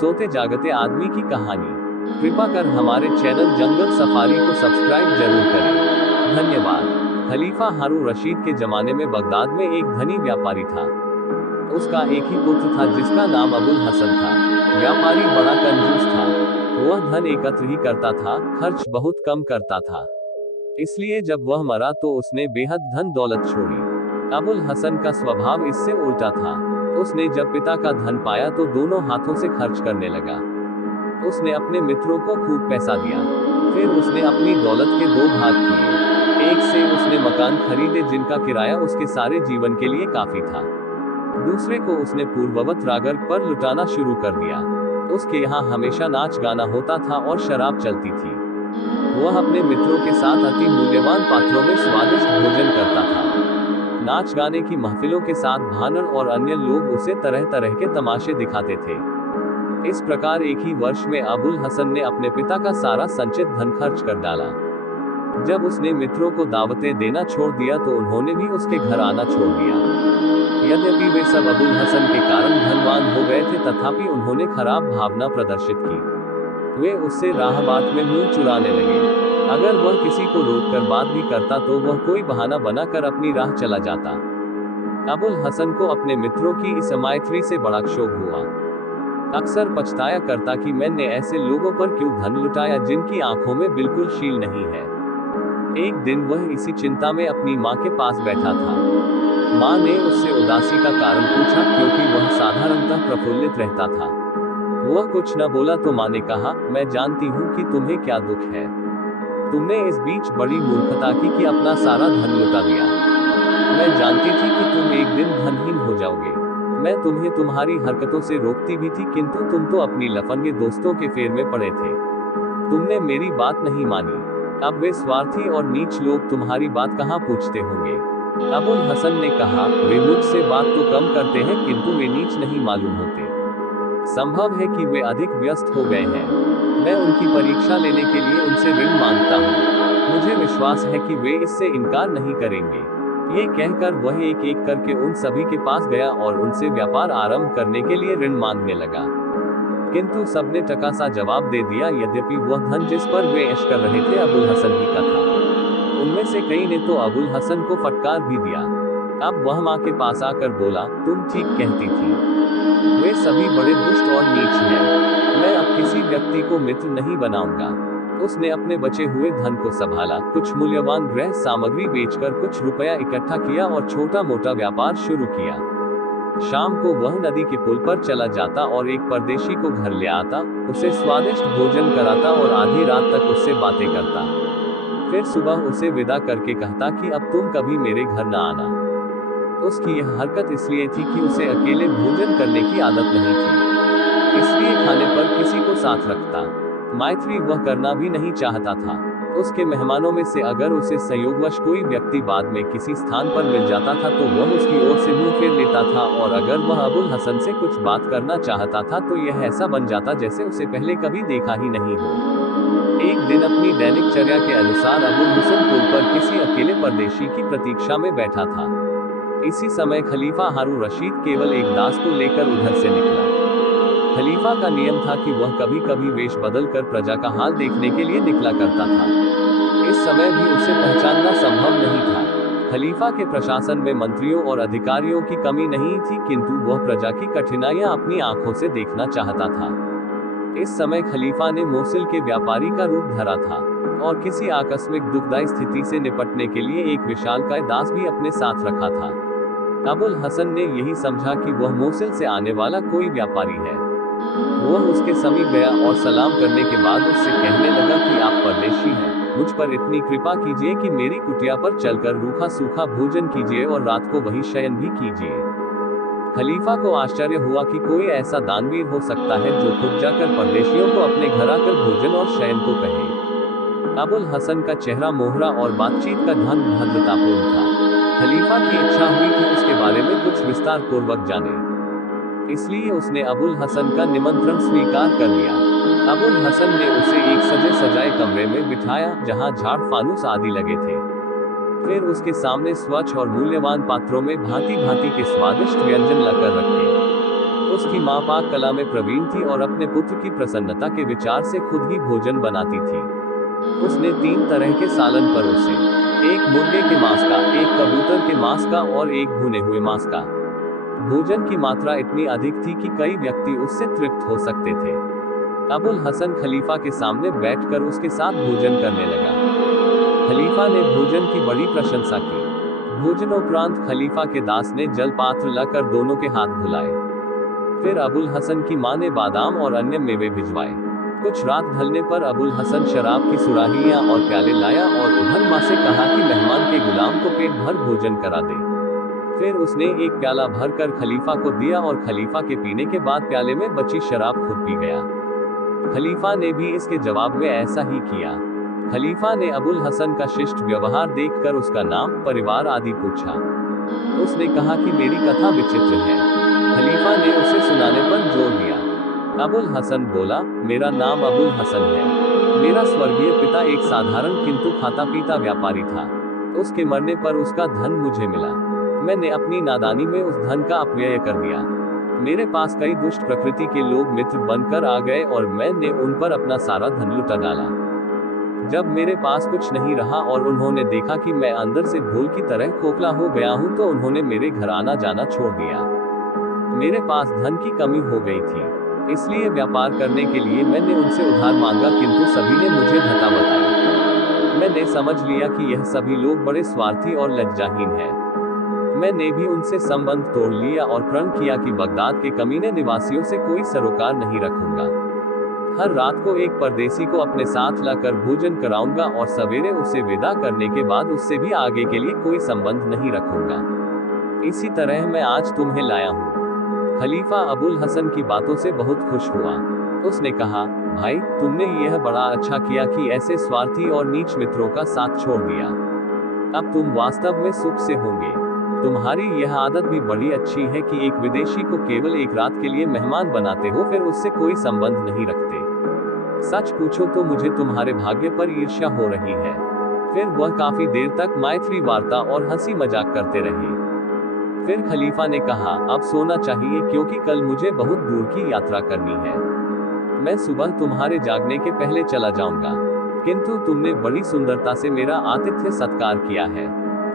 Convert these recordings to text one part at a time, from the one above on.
सोते जागते आदमी की कहानी। कृपा कर हमारे चैनल जंगल सफारी को सब्सक्राइब जरूर करें। धन्यवाद। खलीफा हारून रशीद के जमाने में बगदाद में एक धनी व्यापारी था। उसका एक ही पुत्र था जिसका नाम अबुल हसन था। व्यापारी बड़ा कंजूस था। वह धन एकत्र ही करता था, खर्च बहुत कम करता था। इसलिए जब वह मरा तो उसने बेहद धन दौलत छोड़ी। अबुल हसन का स्वभाव इससे उल्टा था। उसने जब पिता का धन पाया तो दोनों हाथों से खर्च करने लगा। उसने अपने मित्रों को खूब पैसा दिया। फिर उसने अपनी दौलत के दो भाग किए। एक से उसने मकान खरीदे जिनका किराया उसके सारे जीवन के लिए काफी था। दूसरे को उसने पूर्ववत रागर पर लुटाना शुरू कर दिया। उसके यहाँ हमेशा नाच गाना होता था और शराब चलती थी। वह अपने मित्रों के साथ अति मूल्यवान पात्रों में स्वादिष्ट भोजन करता था। नाच गाने की महफिलों के साथ भानर और अन्य लोग उसे तरह तरह के तमाशे दिखाते थे। इस प्रकार एक ही वर्ष में अबुल हसन ने अपने पिता का सारा संचित धन खर्च कर डाला। जब उसने मित्रों को दावतें देना छोड़ दिया तो उन्होंने भी उसके घर आना छोड़ दिया। यद्यपि वे सब अबुल हसन के कारण धनवान हो गए थे, तथापि उन्होंने खराब भावना प्रदर्शित की। वे उससे राह बात में मुंह चुराने लगे। अगर वह किसी को रोककर बात भी करता तो वह कोई बहाना बनाकर अपनी राह चला जाता। अबुल हसन को अपने मित्रों की इस मैत्री से बड़ा क्षोभ हुआ। अक्सर पछताया करता कि मैंने ऐसे लोगों पर क्यों धन लुटाया जिनकी आंखों में बिल्कुल शील नहीं है। एक दिन वह इसी चिंता में अपनी माँ के पास बैठा था। माँ ने उससे उदासी का कारण पूछा, क्योंकि वह साधारणतः प्रफुल्लित रहता था। वह कुछ न बोला तो माँ ने कहा, मैं जानती हूँ कि तुम्हें क्या दुख है। तुमने इस बीच बड़ी मूर्खता की कि अपना सारा धन लुटा दिया। मैं जानती थी कि तुम एक दिन धनहीन हो जाओगे। मैं तुम्हें तुम्हारी हरकतों से रोकती भी थी, किंतु तुम तो अपनी लफंगे दोस्तों के फेर में पड़े थे। तुमने मेरी बात नहीं मानी। अब वे स्वार्थी और नीच लोग तुम्हारी बात कहाँ पूछते होंगे। अबुल हसन ने कहा, वे मुझसे बात तो कम करते हैं किंतु वे नीच नहीं मालूम होते। संभव है कि वे अधिक व्यस्त हो गए हैं। मैं उनकी परीक्षा लेने के लिए उनसे ऋण मांगता हूँ। मुझे विश्वास है कि वे इससे इनकार नहीं करेंगे। ये कहकर वह एक एक करके उन सभी के पास गया और उनसे व्यापार आरंभ करने के लिए ऋण मांगने लगा। किंतु सबने टका सा जवाब दे दिया, यद्यपि वह धन जिस पर वे ऐश कर रहे थे अबुल हसन ही का था। उनमें से कई ने तो अबुल हसन को फटकार भी दिया। अब वह माँ के पास आकर बोला, तुम ठीक कहती थी। वे सभी बड़े दुष्ट और नीच हैं। मैं अब किसी व्यक्ति को मित्र नहीं बनाऊंगा। उसने अपने बचे हुए धन को संभाला, कुछ मूल्यवान गृह सामग्री बेचकर कुछ रुपया इकट्ठा किया और छोटा मोटा व्यापार शुरू किया। शाम को वह नदी के पुल पर चला जाता और एक परदेशी को घर ले आता, उसे स्वादिष्ट भोजन कराता और आधी रात तक उससे बातें करता। फिर सुबह उसे विदा करके कहता कि अब तुम कभी मेरे घर न आना। उसकी यह हरकत इसलिए थी कि उसे अकेले भोजन करने की आदत नहीं थी, इसलिए खाने पर किसी को साथ रखता। मैत्री वह करना भी नहीं चाहता था। उसके मेहमानों में से अगर उसे संयोगवश कोई व्यक्ति बाद में किसी स्थान पर मिल जाता था तो वह उसकी ओर से मुंह फेर लेता था, और अगर वह अबुल हसन से कुछ बात करना चाहता था तो यह ऐसा बन जाता जैसे उसे पहले कभी देखा ही नहीं हो। एक दिन अपनी दैनिक चर्या के अनुसार अबुल हसन पुल पर किसी अकेले परदेशी की प्रतीक्षा में बैठा था। इसी समय खलीफा हारून रशीद केवल एक दास को लेकर उधर से निकला। खलीफा का नियम था कि वह कभी कभी वेश बदलकर प्रजा का हाल देखने के लिए निकला करता था। इस समय भी उसे पहचानना संभव नहीं था। खलीफा के प्रशासन में मंत्रियों और अधिकारियों की कमी नहीं थी, किंतु वह प्रजा की कठिनाइयां अपनी आंखों से देखना चाहता था। इस समय खलीफा ने मोसिल के व्यापारी का रूप धरा था और किसी आकस्मिक दुखदायी स्थिति से निपटने के लिए एक विशालकाय दास भी अपने साथ रखा था। अबुल हसन ने यही समझा कि वह मोसिल से आने वाला कोई व्यापारी है। वह उसके समीप गया और सलाम करने के बाद उससे कहने लगा कि आप परदेशी हैं, मुझ पर इतनी कृपा कीजिए कि मेरी कुटिया पर चलकर रूखा सूखा भोजन कीजिए और रात को वही शयन भी कीजिए। खलीफा को आश्चर्य हुआ कि कोई ऐसा दानवीर हो सकता है जो खुद जाकर परदेशियों को अपने घर आकर भोजन और शयन को कहे। अबुल हसन का चेहरा मोहरा और बातचीत का ढंग भद्रतापूर्ण था। खलीफा की इच्छा हुई कि उसके बारे में कुछ विस्तार पूर्वक जाने, इसलिए उसने अबुल हसन का निमंत्रण स्वीकार कर लिया। अबुल हसन ने उसे एक सजे सजाए कमरे में बिठाया जहां झाड़ फानूस आदि लगे थे। फिर उसके सामने स्वच्छ और मूल्यवान पात्रों में भांति भांति के स्वादिष्ट व्यंजन लाकर रखे। उसकी माँ पाक कला में प्रवीण थी और अपने पुत्र की प्रसन्नता के विचार से खुद ही भोजन बनाती थी। उसने 3 तरह के सालन परोसे, एक मुर्गे के मांस का, एक कबूतर के मांस का और एक भुने हुए मांस का। भोजन की मात्रा इतनी अधिक थी कि कई व्यक्ति उससे तृप्त हो सकते थे। अबुल हसन खलीफा के सामने बैठकर उसके साथ भोजन करने लगा। खलीफा ने भोजन की बड़ी प्रशंसा की। भोजनोपरांत खलीफा के दास ने जल पात्र लाकर दोनों के हाथ धुलाए। फिर अबुल हसन की मां ने बादाम और अन्य मेवे भिजवाए। कुछ रात ढलने पर अबुल हसन शराब की सुराहियां और प्याले लाया और उधर मां से कहा कि मेहमान के गुलाम को पेट भर भोजन करा दे। फिर उसने एक प्याला भर कर खलीफा को दिया और खलीफा के पीने के बाद प्याले में बची शराब खुद पी गया। खलीफा ने भी इसके जवाब में ऐसा ही किया। खलीफा ने अबुल हसन का शिष्ट व्यवहार देखकर उसका नाम, परिवार आदि पूछा। उसने कहा कि मेरी कथा विचित्र है। खलीफा ने उसे सुनाने पर जोर दिया। अबुल हसन बोला, मेरा नाम अबुल हसन है। मेरा स्वर्गीय पिता एक साधारण किंतु खाता पीता व्यापारी था। उसके मरने पर उसका धन मुझे मिला। मैंने अपनी नादानी में उस धन का अपव्यय कर दिया। मेरे पास कई दुष्ट प्रकृति के लोग मित्र बनकर आ गए और मैंने उन पर अपना सारा धन लुटा डाला। जब मेरे पास कुछ नहीं रहा और उन्होंने देखा कि मैं अंदर से घोल की तरह खोखला हो गया हूं, तो उन्होंने मेरे घर आना जाना छोड़ दिया। मेरे पास धन की कमी हो गई थी, इसलिए व्यापार करने के लिए मैंने उनसे उधार मांगा, किंतु सभी ने मुझे धता बताया। मैंने समझ लिया कि यह सभी लोग बड़े स्वार्थी और लज्जाहीन हैं। मैंने भी उनसे संबंध तोड़ लिया और प्रण किया कि बगदाद के कमीने निवासियों से कोई सरोकार नहीं रखूंगा। हर रात को एक परदेसी को अपने साथ लाकर भोजन कराऊंगा और सवेरे उसे विदा करने के बाद उससे भी आगे के लिए कोई संबंध नहीं रखूंगा। इसी तरह मैं आज तुम्हें लाया हूँ। खलीफा अबुल हसन की बातों से बहुत खुश हुआ। उसने कहा, भाई, तुमने यह बड़ा अच्छा किया कि ऐसे स्वार्थी और नीच मित्रों का साथ छोड़ दिया। अब तुम वास्तव में सुख से होंगे। तुम्हारी यह आदत भी बड़ी अच्छी है कि एक विदेशी को केवल एक रात के लिए मेहमान बनाते हो, फिर उससे कोई संबंध नहीं रखते। सच पूछो तो मुझे तुम्हारे भाग्य पर ईर्ष्या हो रही है। फिर वह काफी देर तक मैत्री वार्ता और हंसी मजाक करते रहे। फिर खलीफा ने कहा, अब सोना चाहिए क्योंकि कल मुझे बहुत दूर की यात्रा करनी है। मैं सुबह तुम्हारे जागने के पहले चला जाऊंगा, किंतु तुमने बड़ी सुंदरता से मेरा आतिथ्य सत्कार किया है।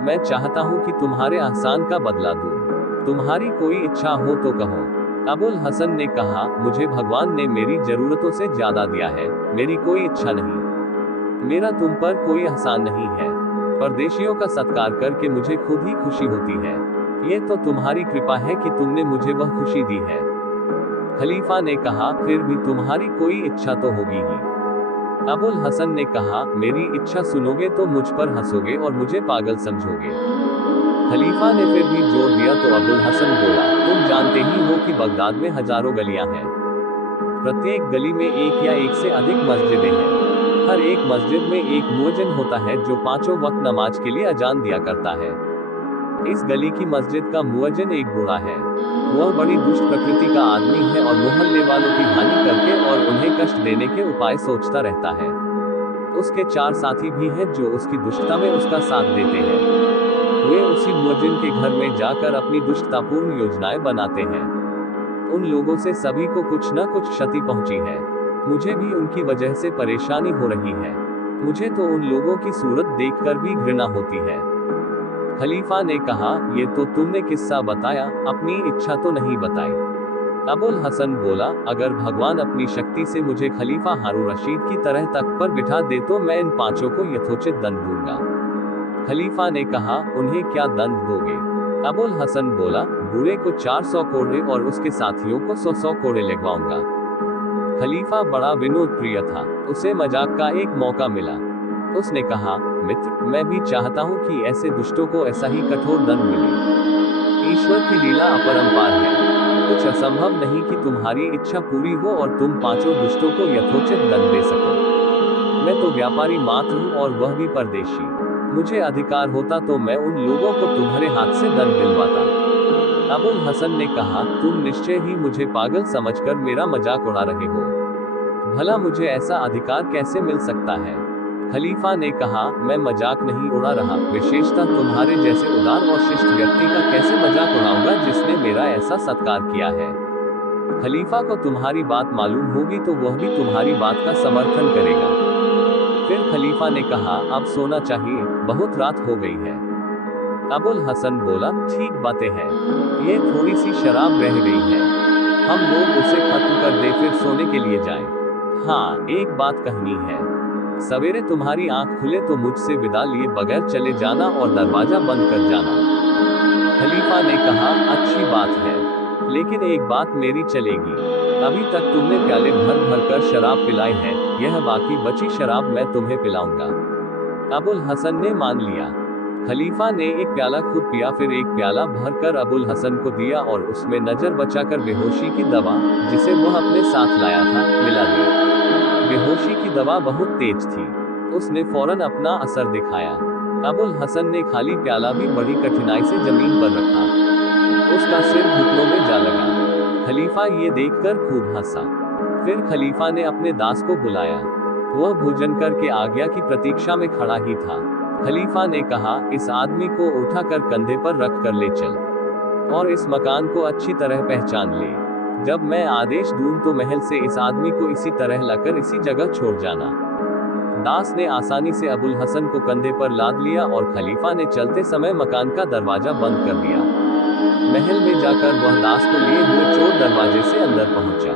मैं चाहता हूं कि तुम्हारे एहसान का बदला दूं। तुम्हारी कोई इच्छा हो तो कहो। अबुल हसन ने कहा, मुझे भगवान ने मेरी जरूरतों से ज्यादा दिया है, मेरी कोई इच्छा नहीं। मेरा तुम पर कोई एहसान नहीं है। परदेशियों का सत्कार करके मुझे खुद ही खुशी होती है। ये तो तुम्हारी कृपा है कि तुमने मुझे वह खुशी दी है। खलीफा ने कहा, फिर भी तुम्हारी कोई इच्छा तो होगी ही। अबुल हसन ने कहा, मेरी इच्छा सुनोगे तो मुझ पर हंसोगे और मुझे पागल समझोगे। खलीफा ने फिर भी जोर दिया तो अबुल हसन बोला, तुम जानते ही हो कि बगदाद में हजारों गलियां हैं। प्रत्येक गली में एक या एक से अधिक मस्जिदें हैं। हर एक मस्जिद में एक मुअज्जिन होता है जो 5 वक्त नमाज के लिए अजान दिया करता है। इस गली की मस्जिद का मुअज्जिन एक बूढ़ा है। वह बड़ी दुष्ट प्रकृति का आदमी है और मोहल्ले वालों की हानि करके और उन्हें कष्ट देने के उपाय सोचता रहता है। उसके 4 साथी भी हैं जो उसकी दुष्टता में उसका साथ देते हैं। वे उसी मुअज्जिन के घर में जाकर अपनी दुष्टतापूर्ण योजनाएं बनाते हैं। उन लोगों से सभी को कुछ न कुछ क्षति पहुंची है। मुझे भी उनकी वजह से परेशानी हो रही है। मुझे तो उन लोगों की सूरत देखकर भी घृणा होती है। खलीफा ने कहा, ये तो तुमने किस्सा बताया, अपनी इच्छा तो नहीं बताई। अबुल हसन बोला, अगर भगवान अपनी शक्ति से मुझे खलीफा हारून रशीद की तरह तख्त पर बिठा दे तो मैं इन 5 को यथोचित दंड दूंगा। खलीफा ने कहा, उन्हें क्या दंड दोगे? अबुल हसन बोला, बूढ़े को 400 कोड़े और उसके साथियों को 100 कोड़े लगवाऊंगा। खलीफा बड़ा विनोद प्रिय था। उसे मजाक का एक मौका मिला। उसने कहा, मित्र, मैं भी चाहता हूं कि ऐसे दुष्टों को ऐसा ही कठोर दंड मिले। ईश्वर की लीला अपरंपार है। कुछ असंभव नहीं कि तुम्हारी इच्छा पूरी हो और तुम 5 दुष्टों को यथोचित दंड दे सको। मैं तो व्यापारी मात्र हूं और वह भी परदेशी। मुझे अधिकार होता तो मैं उन लोगों को तुम्हारे हाथ से दंड दिलवाता। अबुल हसन ने कहा, तुम निश्चय ही मुझे पागल समझकर मेरा मजाक उड़ा रहे हो। भला मुझे ऐसा अधिकार कैसे मिल सकता है? खलीफा ने कहा, मैं मजाक नहीं उड़ा रहा, विशेषतः तुम्हारे जैसे उदार और शिष्ट व्यक्ति का कैसे मजाक उड़ाऊंगा जिसने मेरा ऐसा सत्कार किया है। खलीफा को तुम्हारी बात मालूम होगी तो वह भी तुम्हारी बात का समर्थन करेगा। फिर खलीफा ने कहा, अब सोना चाहिए, बहुत रात हो गई है। अबुल हसन बोला, ठीक बातें हैं, ये थोड़ी सी शराब रह गई है, हम लोग उसे खत्म कर दे फिर सोने के लिए जाएं। हाँ, एक बात कहनी है, सवेरे तुम्हारी आंख खुले तो मुझसे विदा लिए बगैर चले जाना और दरवाजा बंद कर जाना। खलीफा ने कहा, अच्छी बात है, लेकिन एक बात मेरी चलेगी, अभी तक तुमने प्याले भर भर कर शराब पिलाई है, यह बाकी बची शराब मैं तुम्हें पिलाऊंगा। अबुल हसन ने मान लिया। खलीफा ने एक प्याला खुद पिया, फिर एक प्याला भरकर अबुल हसन को दिया और उसमें नजर बचाकर बेहोशी की दवा, जिसे वह अपने साथ लाया था, मिला दी। बेहोशी की दवा बहुत तेज थी, उसने फौरन अपना असर दिखाया। अबुल हसन ने खाली प्याला भी बड़ी कठिनाई से जमीन पर रखा, उसका सिर घुटनों में जा लगा। खलीफा ये देखकर खूब हंसा। फिर खलीफा ने अपने दास को बुलाया, वह भोजन करके आज्ञा की प्रतीक्षा में खड़ा ही था। खलीफा ने कहा, इस आदमी को उठाकर कंधे पर रख कर ले चल और इस मकान को अच्छी तरह पहचान ले। जब मैं आदेश दूं तो महल से इस आदमी को इसी तरह लाकर इसी जगह छोड़ जाना। दास ने आसानी से अबुल हसन को कंधे पर लाद लिया और खलीफा ने चलते समय मकान का दरवाजा बंद कर दिया। महल में जाकर वह दास को लिए हुए चोर दरवाजे से अंदर पहुंचा।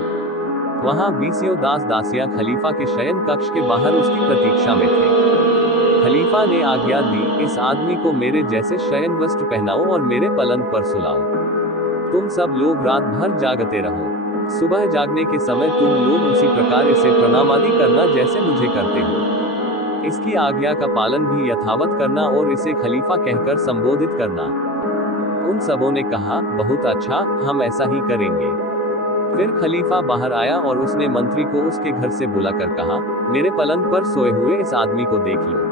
वहां 20 दास दासियां खलीफा के शयन कक्ष के बाहर उसकी प्रतीक्षा में थे। खलीफा ने आज्ञा दी, इस आदमी को मेरे जैसे शयन वस्त्र पहनाओ और मेरे पलंग पर सुलाओ। तुम सब लोग रात भर जागते रहो, सुबह जागने के समय तुम लोग उसी प्रकार इसे प्रणाम आदि करना जैसे मुझे करते हो। इसकी आज्ञा का पालन भी यथावत करना और इसे खलीफा कहकर संबोधित करना। उन सबों ने कहा, बहुत अच्छा, हम ऐसा ही करेंगे। फिर खलीफा बाहर आया और उसने मंत्री को उसके घर से बुलाकर कहा, मेरे पलंग पर सोए हुए इस आदमी को देख लो,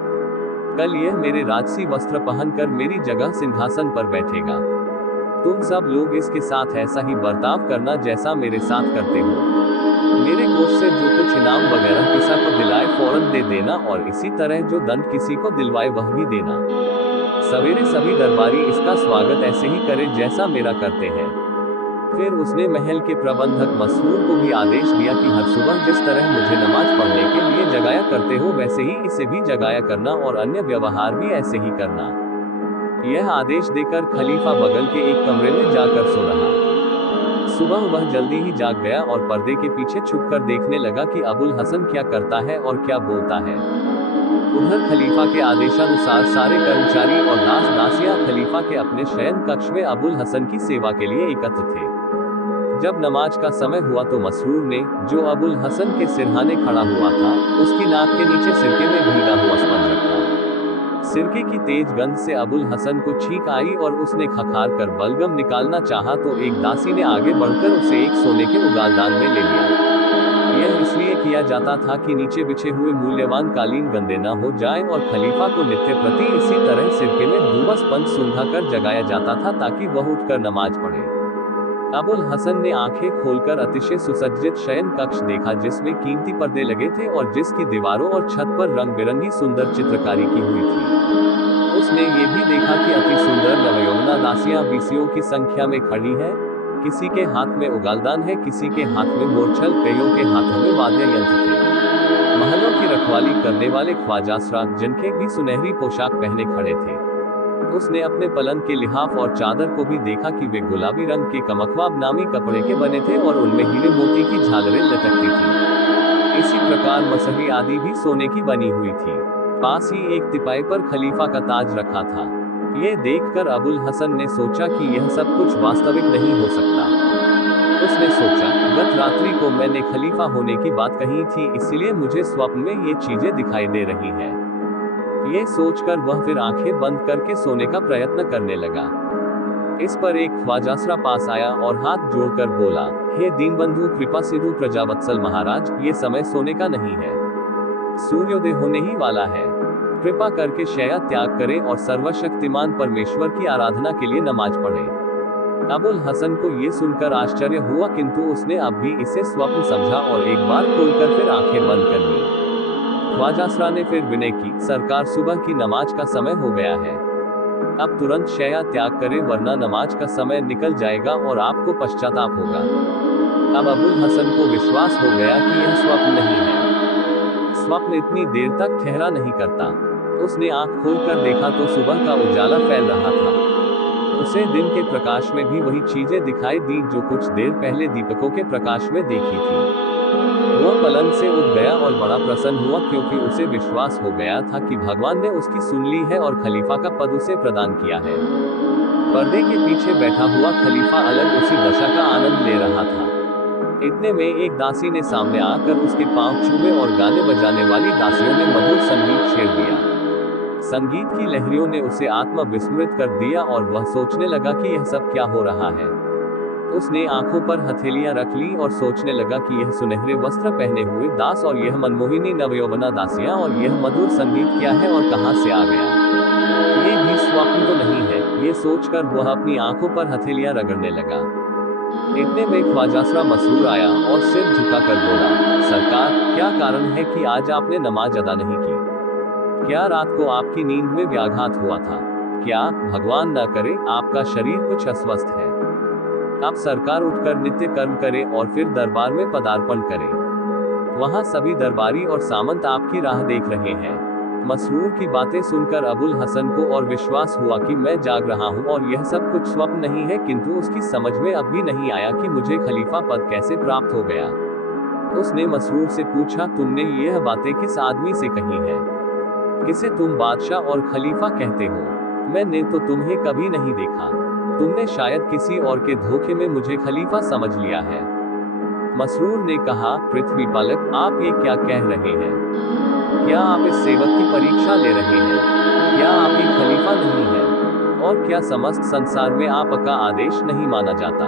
कल यह मेरे राजसी वस्त्र पहनकर मेरी जगह सिंहासन पर बैठेगा। तुम सब लोग इसके साथ ऐसा ही बर्ताव करना जैसा मेरे साथ करते हो। मेरे कोष से जो कुछ इनाम वगैरह किसी को दिलाए फौरन दे देना और इसी तरह जो दंड किसी को दिलवाए वह भी देना। सवेरे सभी दरबारी इसका स्वागत ऐसे ही करे जैसा मेरा करते हैं। फिर उसने महल के प्रबंधक मसरूर को भी आदेश दिया कि हर सुबह जिस तरह मुझे नमाज पढ़ने के लिए जगाया करते हो वैसे ही इसे भी जगाया करना और अन्य व्यवहार भी ऐसे ही करना। यह आदेश देकर खलीफा बगल के एक कमरे में जाकर सो रहा। सुबह वह जल्दी ही जाग गया और पर्दे के पीछे छुपकर देखने लगा कि अबुल हसन क्या करता है और क्या बोलता है। उधर खलीफा के आदेशानुसार सारे कर्मचारी और दास दासियां खलीफा के अपने शयन कक्ष में अबुल हसन की सेवा के लिए एकत्र थे। जब नमाज का समय हुआ तो मसरूर ने, जो अबुल हसन के सिरहाने खड़ा हुआ था, उसकी नाक के नीचे सिरके में भीगा हुआ स्पंज रखा। सिरके की तेज गंध से अबुल हसन को छींक आई और उसने खखार कर बलगम निकालना चाहा तो एक दासी ने आगे बढ़कर उसे एक सोने के उगालदान में ले लिया। यह इसलिए किया जाता था कि नीचे बिछे हुए मूल्यवान कालीन गंदे न हो जाएं और खलीफा को नित्य प्रति इसी तरह सिरके में डूबा स्पंज सुलगाकर जगाया जाता था ताकि वह उठकर नमाज पढ़े। अबुल हसन ने आंखें खोलकर अतिशय सुसज्जित शयन कक्ष देखा जिसमें कीमती पर्दे लगे थे और जिसकी दीवारों और छत पर रंग बिरंगी सुंदर चित्रकारी की हुई थी। उसने ये भी देखा कि अति सुंदर नवयौवना दासियां 20 की संख्या में खड़ी हैं। किसी के हाथ में उगालदान है, किसी के हाथ में मोरछल, कईयों के हाथों में वाद्य यंत्र थे। महलों की रखवाली करने वाले ख्वाजासरा जिनके भी सुनहरी पोशाक पहने खड़े थे। उसने अपने पलंग के लिहाफ और चादर को भी देखा कि वे गुलाबी रंग के कमकवाब नामी कपड़े के बने थे और उनमें हीरे मोती की झालरें लटकती थी। इसी प्रकार मसहरी आदि भी सोने की बनी हुई थी। पास ही एक तिपाई पर खलीफा का ताज रखा था। ये देखकर अबुल हसन ने सोचा कि यह सब कुछ वास्तविक नहीं हो सकता। उसने सोचा, गत रात्रि को मैंने खलीफा होने की बात कही थी, इसलिए मुझे स्वप्न में ये चीजें दिखाई दे रही हैं। ये सोचकर वह फिर आंखें बंद करके सोने का प्रयत्न करने लगा। इस पर एक ख्वाजासरा पास आया और हाथ जोड़कर बोला, हे दीनबंधु कृपा सिंधु प्रजावत्सल महाराज, ये समय सोने का नहीं है, सूर्योदय होने ही वाला है। कृपा करके शया त्याग करें और सर्वशक्तिमान परमेश्वर की आराधना के लिए नमाज पढ़ें। अबुल हसन को ये सुनकर आश्चर्य हुआ, किंतु उसने अब भी इसे स्वप्न समझा और एक बार खोलकर फिर आंखें बंद कर ली। ख्वाजासरा ने फिर विनय की, सरकार सुबह की नमाज का समय हो गया है, अब तुरंत शया त्याग करें वरना नमाज का समय निकल जाएगा और आपको पश्चाताप होगा। अब अबुल हसन को विश्वास हो गया कि यह स्वप्न नहीं है। स्वप्न इतनी देर तक ठहरा नहीं करता। उसने आंख खोलकर देखा तो सुबह का उजाला फैल रहा था। उसे दिन के प्रकाश में भी वही चीजें दिखाई दी जो कुछ देर पहले दीपकों के प्रकाश में देखी थी। वह पलंग से उठ गया और बड़ा प्रसन्न हुआ क्योंकि उसे विश्वास हो गया था कि भगवान ने उसकी सुन ली है और खलीफा का पद उसे प्रदान किया है। पर्दे के पीछे बैठा हुआ खलीफा अलग उसी दशा का आनंद ले रहा था। इतने में एक दासी ने सामने आकर उसके पांव छूए और गाने बजाने वाली दासियों ने मधुर संगीत छेड़ दिया। संगीत की लहरियों ने उसे आत्मा विस्मृत कर दिया और वह सोचने लगा कि यह सब क्या हो रहा है। उसने आंखों पर हथेलियां रख ली और सोचने लगा कि यह सुनहरे वस्त्र पहने हुए दास और यह मनमोहिनी नवयौवना दासियां और यह मधुर संगीत क्या है और कहां से आ गया। ये भी स्वप्न तो नहीं है, ये सोचकर वह अपनी आंखों पर हथेलियां रगड़ने लगा। इतने में ख्वाजासरा मसरूर आया और सिर झुकाकर बोला, सरकार, क्या कारण है कि आज आपने नमाज अदा नहीं की? क्या रात को आपकी नींद में व्याघात हुआ था? क्या भगवान न करे आपका शरीर कुछ अस्वस्थ है? अब सरकार उठकर नित्य कर्म करे और फिर दरबार में पदार्पण करे। वहां सभी दरबारी और सामंत आपकी राह देख रहे हैं। मसरूर की बातें सुनकर अबुल हसन को और विश्वास हुआ कि मैं जाग रहा हूं और यह सब कुछ स्वप्न नहीं है, किंतु उसकी समझ में अब भी नहीं आया कि मुझे खलीफा पद कैसे प्राप्त हो गया। उसने मसरूर से पूछा, तुमने यह बातें किस आदमी से कही है? किसे तुम बादशाह और खलीफा कहते हो? मैंने तो तुम्हें कभी नहीं देखा। तुमने शायद किसी और के धोखे में मुझे खलीफा समझ लिया है। मसरूर ने कहा, पृथ्वी पालक, आप ये क्या कह रहे हैं? क्या आप इस सेवक की परीक्षा ले रहे हैं? क्या आप एक खलीफा नहीं है? और क्या समस्त संसार में आपका आदेश नहीं माना जाता?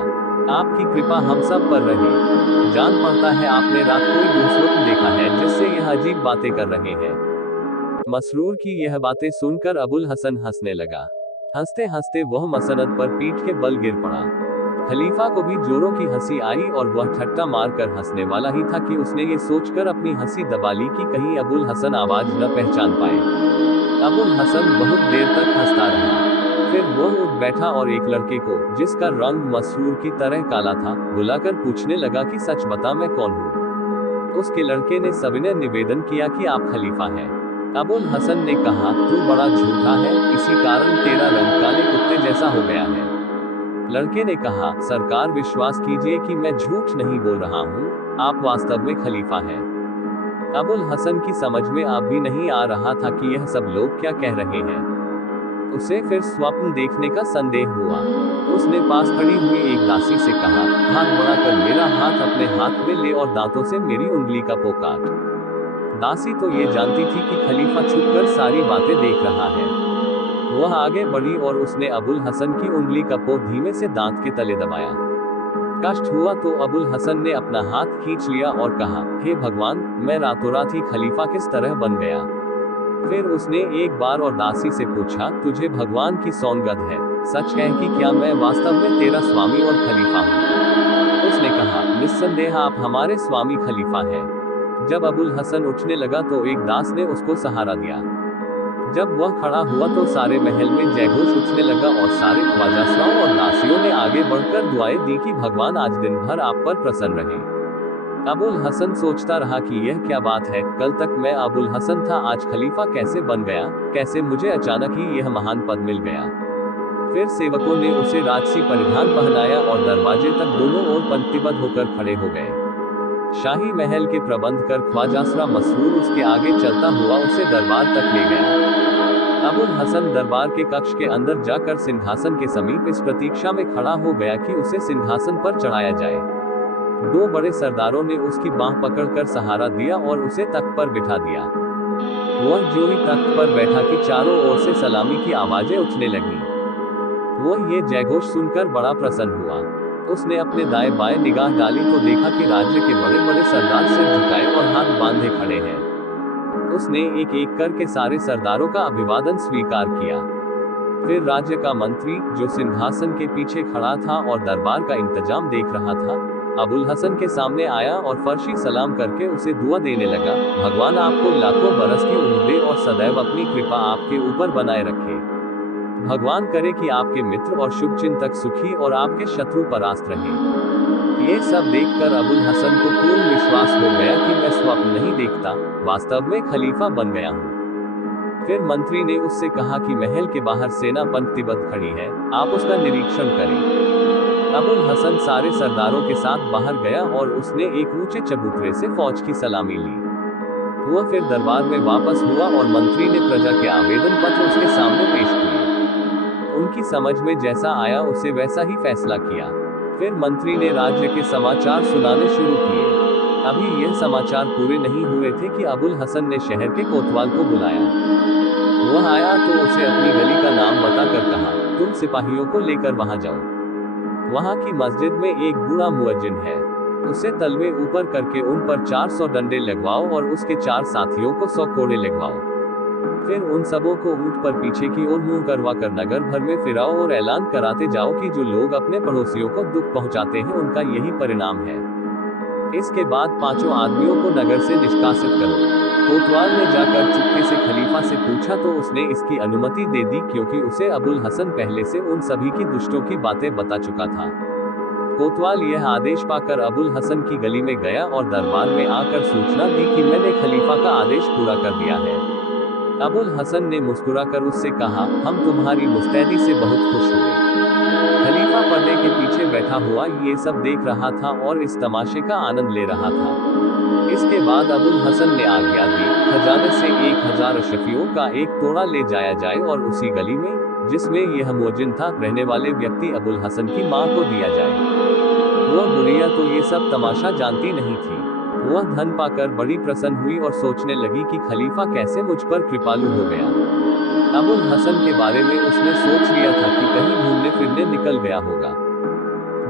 आपकी कृपा हम सब पर रहे। जान पड़ता है आपने रात कोई दुस्वप्न देखा है जिससे यह अजीब बातें कर रहे हैं। मसरूर की यह बातें सुनकर अबुल हसन हंसने लगा। हंसते हंसते वह मसनद पर पीठ के बल गिर पड़ा। खलीफा को भी जोरों की हंसी आई और वह ठट्टा मारकर हंसने वाला ही था कि उसने ये सोचकर अपनी हंसी दबा ली कि कहीं अबुल हसन आवाज न पहचान पाए। अबुल हसन बहुत देर तक हंसता रहा। फिर वह उठ बैठा और एक लड़के को, जिसका रंग मसरूर की तरह काला था, बुलाकर पूछने लगा कि सच बता, मैं कौन हूँ? उसके लड़के ने सविनय निवेदन किया कि आप खलीफा हैं। अबुल हसन ने कहा, तू बड़ा झूठा है, इसी कारण तेरा रंग काले कुत्ते जैसा हो गया है। लड़के ने कहा, सरकार, विश्वास कीजिए कि मैं झूठ नहीं बोल रहा हूँ, आप वास्तव में खलीफा हैं। अबुल हसन की समझ में अब भी नहीं आ रहा था कि यह सब लोग क्या कह रहे हैं। उसे फिर स्वप्न देखने का संदेह हुआ। उसने पास खड़ी हुई एक दासी से कहा, हाथ बढ़ाकर मेरा हाथ अपने हाथ में ले और दांतों से मेरी उंगली का पो काट। दासी तो ये जानती थी कि खलीफा छुपकर सारी बातें देख रहा है। वह आगे बढ़ी और उसने अबुल हसन की उंगली का पो धीमे से दांत के तले दबाया। कष्ट हुआ तो अबुल हसन ने अपना हाथ खींच लिया और कहा, हे भगवान, मैं रातों रात ही खलीफा किस तरह बन गया। फिर उसने एक बार और दासी से पूछा, तुझे भगवान की सौगंध है, सच कह कि क्या मैं वास्तव में तेरा स्वामी और खलीफा हूँ? उसने कहा, निस्संदेह आप हमारे स्वामी खलीफा हैं। जब अबुल हसन उठने लगा तो एक दास ने उसको सहारा दिया। जब वह खड़ा हुआ तो सारे महल में जयघोष उठने लगा और सारे ख्वाजासराओं और दासियों ने आगे बढ़कर दुआएं दी कि भगवान आज दिन भर आप पर प्रसन्न रहे। अबुल हसन सोचता रहा कि यह क्या बात है, कल तक मैं अबुल हसन था, आज खलीफा कैसे बन गया? कैसे मुझे अचानक ही यह महान पद मिल गया? फिर सेवकों ने उसे राजसी परिधान पहनाया और दरवाजे तक दोनों ओर पंक्तिबद्ध होकर खड़े हो गए। शाही महल के प्रबंध कर ख्वाजासरा मसरूर उसके आगे चलता हुआ उसे दरबार तक ले गया। अबुल हसन दरबार के कक्ष के अंदर जाकर सिंहासन के समीप इस प्रतीक्षा में खड़ा हो गया कि उसे सिंहासन पर चढ़ाया जाए। दो बड़े सरदारों ने उसकी बांह पकड़कर सहारा दिया और उसे तख्त पर बिठा दिया। वह जो ही तख्त पर बैठा कि चारों ओर से सलामी की आवाजें उठने लगीं। वह ये जयघोष सुनकर बड़ा प्रसन्न हुआ। उसने अपने दाएं बाएं निगाह डाली तो देखा कि राज्य के बड़े बड़े सरदार सिर झुकाए और हाथ बांधे खड़े हैं। उसने एक एक करके सारे सरदारों का अभिवादन स्वीकार किया। फिर राज्य का मंत्री, जो सिंहासन के पीछे खड़ा था और दरबार का इंतजाम देख रहा था, अबुल हसन के सामने आया और फर्शी सलाम करके उसे दुआ देने लगा, भगवान आपको लाखों बरस की उम्र दे और सदैव अपनी कृपा आपके ऊपर बनाए रखे। भगवान करे कि आपके मित्र और शुभचिंतक सुखी और आपके शत्रु परास्त रहें। ये सब देखकर अबुल हसन को पूर्ण विश्वास हो गया कि मैं स्वप्न नहीं देखता, वास्तव में खलीफा बन गया हूँ। फिर मंत्री ने उससे कहा कि महल के बाहर सेना पंक्तिबद्ध खड़ी है, आप उसका निरीक्षण करें। अबुल हसन सारे सरदारों के साथ बाहर गया और उसने एक ऊंचे चबूतरे से फौज की सलामी ली। वह फिर दरबार में वापस हुआ और मंत्री ने प्रजा के आवेदन पत्र उसके सामने पेश किए। उनकी समझ में जैसा आया उसे वैसा ही फैसला किया। फिर मंत्री ने राज्य के समाचार सुनाने शुरू किए। अभी यह समाचार पूरे नहीं हुए थे कि अबुल हसन ने शहर के कोतवाल को बुलाया। वह आया तो उसे अपनी गली का नाम बताकर कहा, तुम सिपाहियों को लेकर वहां जाओ। वहां की मस्जिद में एक बूढ़ा मुअज्जिन है, उसे तलवे ऊपर करके उन पर 400 डंडे लगवाओ और उसके 4 साथियों को 100 कोड़े लगवाओ। फिर उन सबों को ऊंट पर पीछे की ओर मुंह करवा कर नगर भर में फिराओ और ऐलान कराते जाओ कि जो लोग अपने पड़ोसियों को दुख पहुंचाते हैं उनका यही परिणाम है। इसके बाद 5 आदमियों को नगर से निष्कासित करो। कोतवाल ने जाकर चुपके से खलीफा से पूछा तो उसने इसकी अनुमति दे दी, क्योंकि उसे अबुल हसन पहले से उन सभी की दुष्टों की बातें बता चुका था। कोतवाल यह आदेश पाकर अबुल हसन की गली में गया और दरबार में आकर सूचना दी कि मैंने खलीफा का आदेश पूरा कर दिया है। अबुल हसन ने मुस्कुराकर उससे कहा, हम तुम्हारी मुस्तैदी से बहुत खुश हुए। खलीफा पर्दे के पीछे बैठा हुआ ये सब देख रहा था और इस तमाशे का आनंद ले रहा था। इसके बाद अबुल हसन ने आज्ञा दी, खजाने से 1000 अशरफियों का एक तोड़ा ले जाया जाए और उसी गली में जिसमें यह मुअज्जिन था रहने वाले व्यक्ति अबुल हसन की मां को दिया जाए। वह बुढ़िया तो ये सब तमाशा जानती नहीं थी। वह धन पाकर बड़ी प्रसन्न हुई और सोचने लगी कि खलीफा कैसे मुझ पर कृपालु हो गया। अबुल हसन के बारे में उसने सोच लिया था कि कहीं घूमने फिरने निकल गया होगा।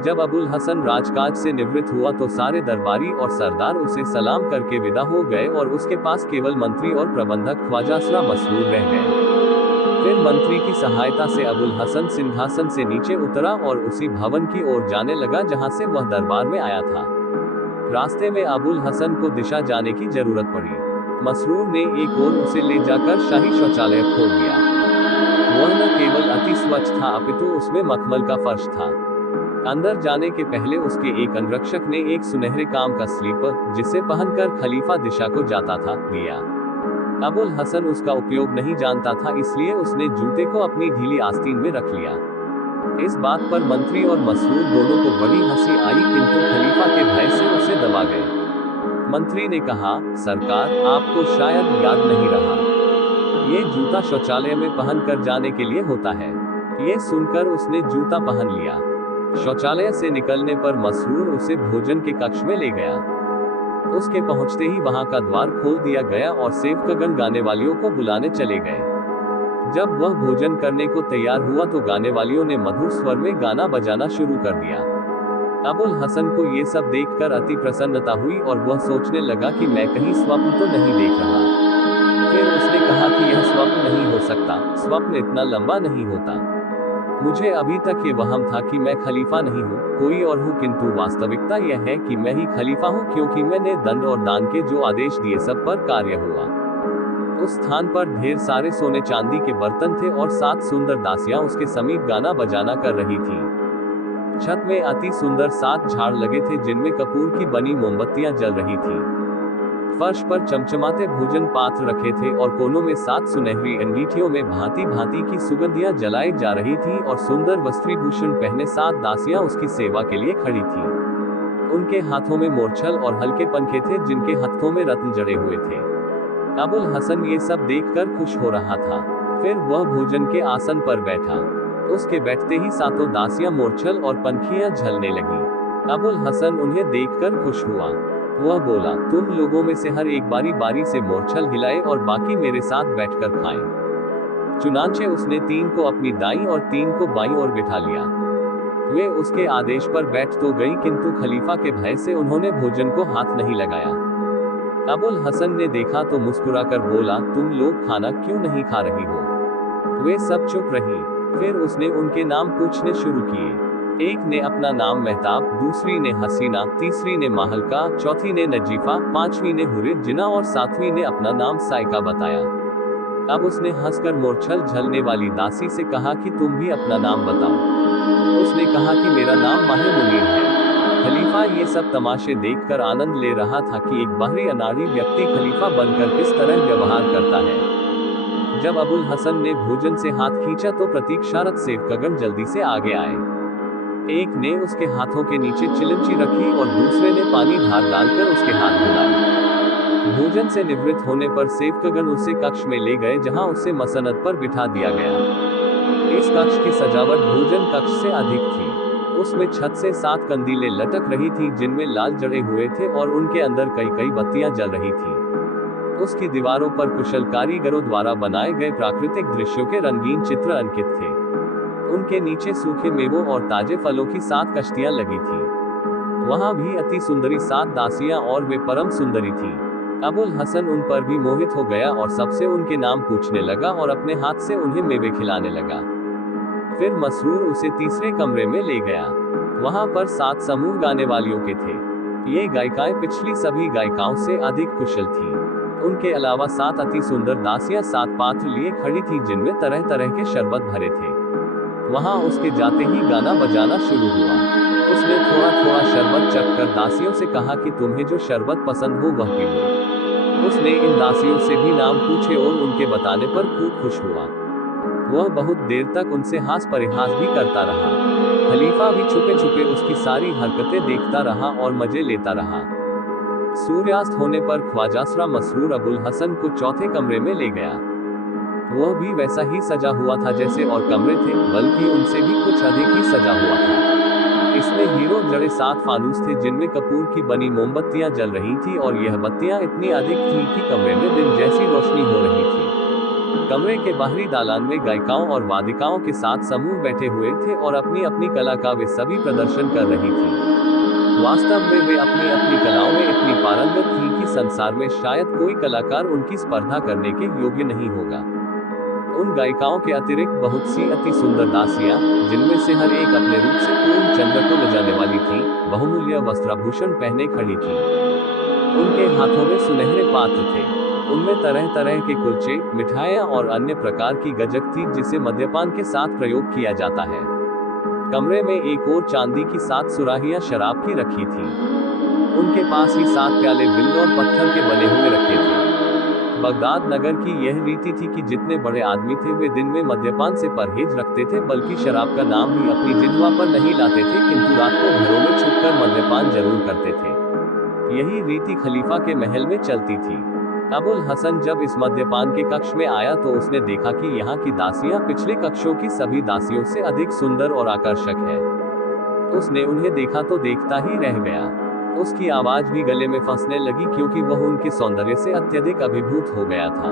जब अबुल हसन राजकाज से निवृत्त हुआ तो सारे दरबारी और सरदार उसे सलाम करके विदा हो गए और उसके पास केवल मंत्री और प्रबंधक ख्वाजा मसरूर रह गए। फिर मंत्री की सहायता से अबुल हसन सिंहासन से नीचे उतरा और उसी भवन की ओर जाने लगा जहां से वह दरबार में आया था। रास्ते में अबुल हसन को दिशा जाने की जरूरत पड़ी। मसरूर ने एक ओर उसे ले जाकर शाही शौचालय खोल दिया। वह न केवल अति स्वच्छ था अपितु उसमें मखमल का फर्श था। अंदर जाने के पहले उसके एक अंगरक्षक ने एक सुनहरे काम का स्लीपर, जिसे पहनकर खलीफा दिशा को जाता था, दिया। अबुल हसन उसका उपयोग नहीं जानता था, इसलिए उसने जूते को अपनी ढीली आस्तीन में रख लिया। इस बात पर मंत्री और मसरूर दोनों को बड़ी हंसी आई, किंतु खलीफा के भय से उसे दबा गए। मंत्री ने कहा, सरकार, आपको शायद याद नहीं रहा, ये जूता शौचालय में पहन कर जाने के लिए होता है। ये सुनकर उसने जूता पहन लिया। शौचालय से निकलने पर मसरूर उसे भोजन के कक्ष में ले गया। उसके पहुंचते ही वहां का द्वार खोल दिया गया और सेवकगण गाने वालियों को बुलाने चले गए। जब वह भोजन करने को तैयार हुआ तो गाने वालियों ने मधुर स्वर में गाना बजाना शुरू कर दिया। अबुल हसन को ये सब देखकर अति प्रसन्नता हुई और वह सोचने लगा कि मैं कहीं स्वप्न तो नहीं देख रहा। फिर उसने कहा कि यह स्वप्न नहीं हो सकता, स्वप्न इतना लंबा नहीं होता। मुझे अभी तक ये वहम था कि मैं खलीफा नहीं हूँ, कोई और हूँ, किंतु वास्तविकता यह है कि मैं ही खलीफा हूँ, क्योंकि मैंने दंड और दान के जो आदेश दिए सब पर कार्य हुआ। उस स्थान पर ढेर सारे सोने चांदी के बर्तन थे और 7 सुंदर दासियां उसके समीप गाना बजाना कर रही थीं। छत में अति सुंदर 7 झाड़ लगे थे जिनमें कपूर की बनी मोमबत्तियां जल रही थीं। फर्श पर चमचमाते भोजन पात्र रखे थे और कोनों में 7 सुनहरी अंगीठियों में भांति भांति की सुगंधियां जलाई जा रही थीं और सुंदर वस्त्रीभूषण पहने 7 दासियां उसकी सेवा के लिए खड़ी थीं। उनके हाथों में मोरछल और हल्के पंखे थे जिनके हत्थों में रत्न जड़े हुए थे। अबुल हसन ये सब देखकर खुश हो रहा था। फिर वह भोजन के आसन पर बैठा। उसके बैठते ही 7 दासियां मोरछल और पंखियां झलने लगीं। अबुल हसन उन्हें देखकर खुश हुआ। वह बोला, तुम लोगों में से हर एक बारी बारी से मोरछल हिलाए और बाकी मेरे साथ बैठकर खाएं। चुनांचे उसने 3 को अपनी दाईं और 3 को बाईं ओर बिठा लिया। वे उसके आदेश पर बैठ तो गई, किंतु खलीफा के भय से उन्होंने भोजन को हाथ नहीं लगाया। अबुल हसन ने देखा तो मुस्कुराकर बोला, तुम लोग खाना क्यों नहीं खा रही हो? वे सब चुप रही। फिर उसने उनके नाम पूछने शुरू किए। एक ने अपना नाम मेहताब, दूसरी ने हसीना, तीसरी ने माहलका, चौथी ने नजीफा, 5वीं ने हुरित जिना और 7वीं ने अपना नाम साइका बताया। अब उसने हंसकर मूर्छल झलने वाली दासी से कहा कि तुम भी अपना नाम बताओ। उसने कहा कि मेरा नाम माहे मुनीर है। खलीफा ये सब तमाशे देखकर आनंद ले रहा था कि एक बाहरी अनाड़ी व्यक्ति खलीफा बनकर किस तरह व्यवहार करता है। जब अबुल हसन ने भोजन से हाथ खींचा तो प्रतीक्षारत सेवकगण जल्दी से आगे आए। एक ने उसके हाथों के नीचे चिलंची रखी और दूसरे ने पानी धार डालकर उसके हाथ धुलाए। भोजन से निवृत्त होने पर सेवकगण उसे कक्ष में ले गए जहां उसे मसनद पर बिठा दिया गया। इस कक्ष की सजावट भोजन कक्ष से अधिक थी। उसमें छत से 7 कंदीलें लटक रही थी जिनमें लाल जड़े हुए थे और उनके अंदर कई कई बत्तियां जल रही थी। उसकी दीवारों पर कुशल कारीगरों द्वारा बनाए गए प्राकृतिक दृश्यों के रंगीन चित्र अंकित थे। उनके नीचे सूखे मेवों और ताजे फलों की 7 कश्तियां लगी थी। वहां भी अति सुंदरी 7 दासियां और वे परम सुंदरी थी। अबुल हसन उन पर भी मोहित हो गया और सबसे उनके नाम पूछने लगा और अपने हाथ से उन्हें मेवे खिलाने लगा। फिर मसरूर उसे तीसरे कमरे में ले गया। वहां पर 7 समूह गाने वालियों के थे। ये गायिकाएं पिछली सभी गायिकाओं से अधिक कुशल थीं। उनके अलावा 7 अति सुंदर दासियां 7 पात्र लिए खड़ी थीं जिनमें तरह तरह के शरबत भरे थे। वहां उसके जाते ही गाना बजाना शुरू हुआ। उसने थोड़ा थोड़ा शरबत चखकर दासियों से कहा कि तुम्हें जो शरबत पसंद हो वह पी लो। उसने इन दासियों से भी नाम पूछे और उनके बताने पर खूब खुश हुआ। वह बहुत देर तक उनसे हास परिहास भी करता रहा। खलीफा भी छुपे छुपे उसकी सारी हरकतें देखता रहा और मजे लेता रहा। सूर्यास्त होने पर ख्वाजासरा मसरूर अबुल हसन को चौथे कमरे में ले गया। वह भी वैसा ही सजा हुआ था जैसे और कमरे थे, बल्कि उनसे भी कुछ अधिक ही सजा हुआ था। इसमें हीरो जड़े 7 फानूस थे जिनमें कपूर की बनी मोमबत्तियां जल रही थी और यह बत्तियां इतनी अधिक थीं कि कमरे में दिन जैसी रोशनी हो रही थी। कमरे के बाहरी दालान में गायिकाओं और वादिकाओं के 7 समूह बैठे हुए थे और अपनी अपनी कला का वे सभी प्रदर्शन कर रही थी। वास्तव में वे अपनी अपनी कलाओं में इतनी पारंगत थी कि संसार में शायद कोई कलाकार उनकी स्पर्धा करने के योग्य नहीं होगा। उन गायिकाओं के अतिरिक्त बहुत सी अति सुंदर दासियां, जिनमें से हर एक अपने रूप से पूर्ण चंद्र को ले जाने वाली थी, बहुमूल्य वस्त्राभूषण पहने खड़ी थी। उनके हाथों में सुनहरे पात्र थे। उनमें तरह तरह के कुलचे, मिठाइयां और अन्य प्रकार की गजक थी जिसे मद्यपान के साथ प्रयोग किया जाता है। कमरे में एक और चांदी की 7 सुराहियां शराब की रखी थी। उनके पास ही 7 प्याले बिल्ल और पत्थर के बने हुए रखे थे। बगदाद नगर की यह रीति थी कि जितने बड़े आदमी थे वे दिन में मद्यपान से परहेज रखते थे, बल्कि शराब का नाम भी अपनी जिह्वा पर नहीं लाते थे, किंतु रात को घरों में छुपकर मद्यपान जरूर करते थे। यही रीति खलीफा के महल में चलती थी। अबुल हसन जब इस मद्यपान के कक्ष में आया तो उसने देखा कि यहाँ की दासियां पिछले कक्षों की सभी दासियों से अधिक सुंदर और आकर्षक है। उसने उन्हें देखा तो देखता ही रह गया। उसकी आवाज भी गले में फंसने लगी क्योंकि वह उनके सौंदर्य से अत्यधिक अभिभूत हो गया था।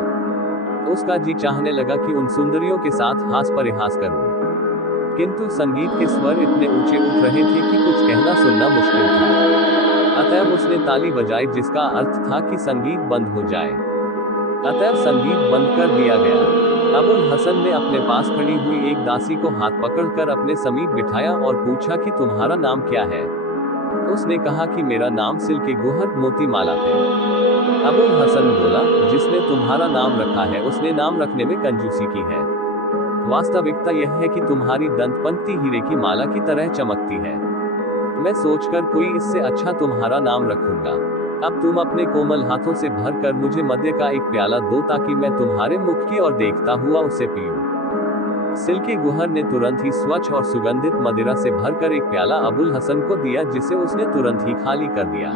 उसका जी चाहने लगा कि उन सुंदरियों के साथ हास परिहास करूं, किंतु संगीत के स्वर इतने ऊंचे उठ रहे थे कि कुछ कहना सुनना मुश्किल था। अतएव उसने ताली बजाई, जिसका अर्थ था कि संगीत बंद हो जाए। अतएव संगीत बंद कर दिया गया। अबुल हसन ने अपने पास खड़ी हुई एक दासी को हाथ पकड़कर अपने समीप बिठाया और पूछा कि तुम्हारा नाम क्या है। उसने कहा कि मेरा नाम सिल्के गुहर मोती माला है। अबुल हसन बोला, जिसने तुम्हारा नाम रखा है उसने नाम रखने में कंजूसी की है। वास्तविकता यह है कि तुम्हारी दंतपंक्ति हीरे की माला की तरह चमकती है। मैं सोचकर कोई इससे अच्छा तुम्हारा नाम रखूंगा। अब तुम अपने कोमल हाथों से भरकर मुझे मद्य का एक प्याला दो ताकि मैं तुम्हारे मुख की ओर देखता हुआ उसे पीऊं। सिल्के गुहर ने तुरंत ही स्वच्छ और सुगंधित मदिरा से भरकर एक प्याला अबुल हसन को दिया, जिसे उसने तुरंत ही खाली कर दिया।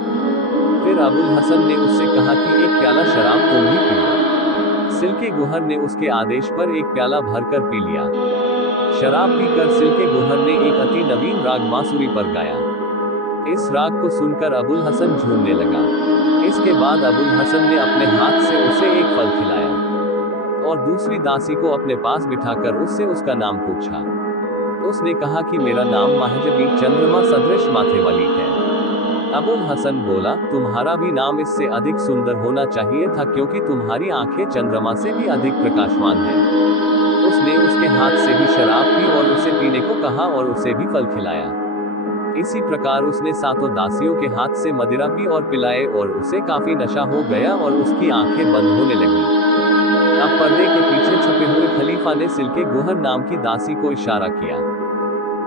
फिर अबुल हसन ने उससे कहा कि एक प्याला शराब तुम भी पियो। सिल्के गुहर ने उसके आदेश पर एक प्याला भरकर पी लिया। शराब पीकर सिल्के गुहर ने एक अति नवीन राग बांसुरी पर गाया। इस राग को सुनकर अबुल हसन झूमने लगा। इसके बाद अबुल हसन ने अपने हाथ से उसे एक फल खिलाया और दूसरी दासी को अपने पास बिठाकर उससे उसका नाम पूछा। उसने कहा कि मेरा नाम महजबी चंद्रमा सदृश माथे वाली है। अबुल हसन बोला, तुम्हारा भी नाम इससे अधिक सुंदर होना चाहिए था, क्योंकि तुम्हारी आंखें चंद्रमा से भी अधिक प्रकाशमान हैं। उसने उसके हाथ से भी शराब पी और उसे पीने को कहा और उसे भी फल खिलाया। इसी प्रकार उसने 7 दासियों के हाथ से मदिरा पी और पिलाए और उसे काफी नशा हो गया और उसकी आंखें बंद होने लगी। अब पर्दे के पीछे छुपे हुए खलीफा ने सिल्के गुहर नाम की दासी को इशारा किया।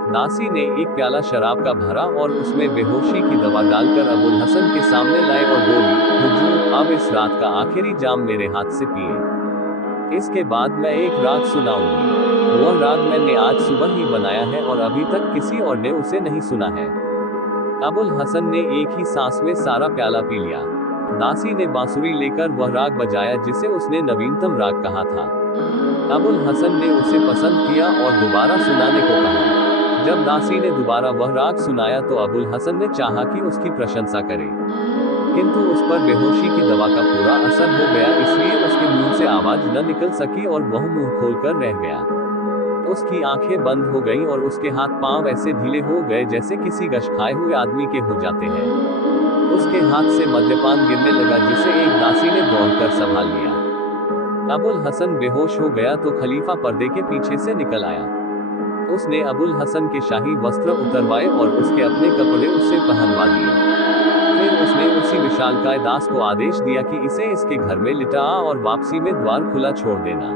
दासी ने एक प्याला शराब का भरा और उसमें बेहोशी की दवा डालकर अबुल हसन के सामने लाए और बोली, हुजूर, अब इस रात का आखिरी जाम मेरे हाथ से पिए। इसके बाद मैं एक राग सुनाऊंगी। वह राग मैंने आज सुबह ही बनाया है और अभी तक किसी और ने उसे नहीं सुना है। अबुल हसन ने एक ही सांस में सारा प्याला पी लिया। दासी ने बांसुरी लेकर वह राग बजाया जिसे उसने नवीनतम राग कहा था। अबुल हसन ने उसे पसंद किया और दोबारा सुनाने को कहा। जब दासी ने दोबारा वह राग सुनाया तो अबुल हसन ने चाहा कि उसकी प्रशंसा करे, किंतु उस पर बेहोशी की दवा का पूरा असर हो गया, इसलिए उसके मुंह से आवाज न निकल सकी और वह मुंह खोलकर रह गया। उसकी आंखें बंद हो गईं और उसके हाथ पांव ऐसे ढीले हो गए जैसे किसी गश खाए हुए आदमी के हो जाते हैं। उसके हाथ से मद्यपान गिरने लगा जिसे एक दासी ने दौड़कर संभाल लिया। अबुल हसन बेहोश हो गया तो खलीफा पर्दे के पीछे से निकल आया। उसने अबुल हसन के शाही वस्त्र उतरवाए और उसके अपने कपड़े उससे पहनवा दिए। फिर उसने उसी विशालकाय दास को आदेश दिया कि इसे इसके घर में लिटा और वापसी में द्वार खुला छोड़ देना।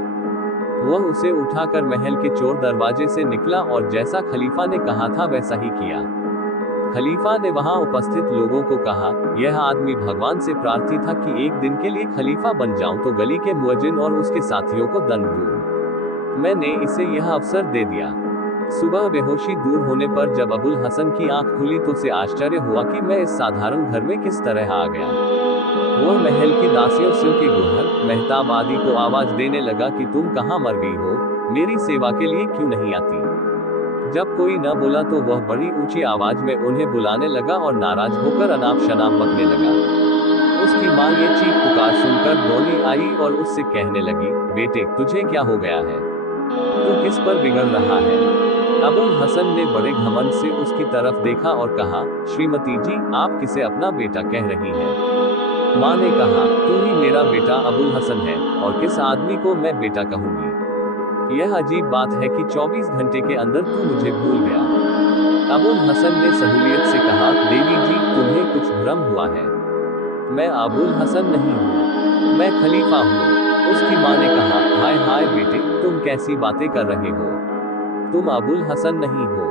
वह उसे उठाकर महल के चोर दरवाजे से निकला और जैसा खलीफा ने कहा था वैसा ही किया। खलीफा ने वहां उपस्थित लोगों को कहा, यह आदमी भगवान से प्रार्थी था कि एक दिन के लिए खलीफा बन जाऊं तो गली के मुअज्जिन और उसके साथियों को दंड दूं। मैंने इसे यह अवसर दे दिया। सुबह बेहोशी दूर होने पर जब अबुल हसन की आंख खुली तो उसे आश्चर्य हुआ कि मैं इस साधारण घर में किस तरह आ गया। वह महल की दासियों सिल्के गुहर, मेहताब आदि को आवाज देने लगा कि तुम कहाँ मर गई हो, मेरी सेवा के लिए क्यों नहीं आती। जब कोई न बोला तो वह बड़ी ऊंची आवाज में उन्हें बुलाने लगा और नाराज होकर अनाप शनाप बकने लगा। उसकी माँ ये चीख पुकार सुनकर दौड़ी आई और उससे कहने लगी, बेटे, तुझे क्या हो गया है, तू किस पर बिगड़ रहा है। अबुल हसन ने बड़े घमंड से उसकी तरफ देखा और कहा, श्रीमती जी, आप किसे अपना बेटा कह रही हैं? माँ ने कहा, तू ही मेरा बेटा अबुल हसन है और किस आदमी को मैं बेटा कहूंगी। यह अजीब बात है कि 24 घंटे के अंदर तू मुझे भूल गया। अबुल हसन ने सहूलियत से कहा, देवी जी, तुम्हें कुछ भ्रम हुआ है। मैं अबुल हसन नहीं हूँ, मैं खलीफा हूँ। उसकी माँ ने कहा, हाय हाय बेटे, तुम कैसी बातें कर रहे हो, तुम अबुल हसन नहीं हो।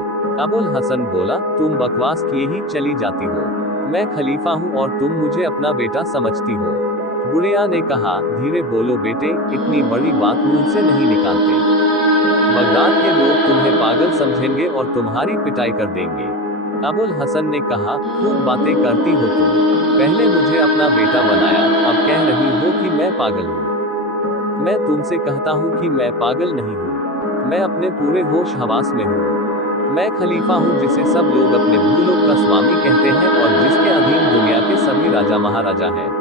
अबुल हसन बोला, तुम बकवास किए ही चली जाती हो। मैं खलीफा हूँ और तुम मुझे अपना बेटा समझती हो। बुढ़िया ने कहा, धीरे बोलो बेटे, इतनी बड़ी बात मुंह से नहीं निकालते। बगदाद के लोग तुम्हें पागल समझेंगे और तुम्हारी पिटाई कर देंगे। अबुल हसन ने कहा, खूब बातें करती हो तुम, पहले मुझे अपना बेटा बनाया, अब कह रही हो कि मैं पागल हूँ। मैं तुमसे कहता हूँ कि मैं पागल नहीं हूँ, मैं अपने पूरे होश हवास में हूँ। मैं खलीफा हूँ जिसे सब लोग अपने भूलों का स्वामी कहते हैं और जिसके अधीन दुनिया के सभी राजा महाराजा हैं।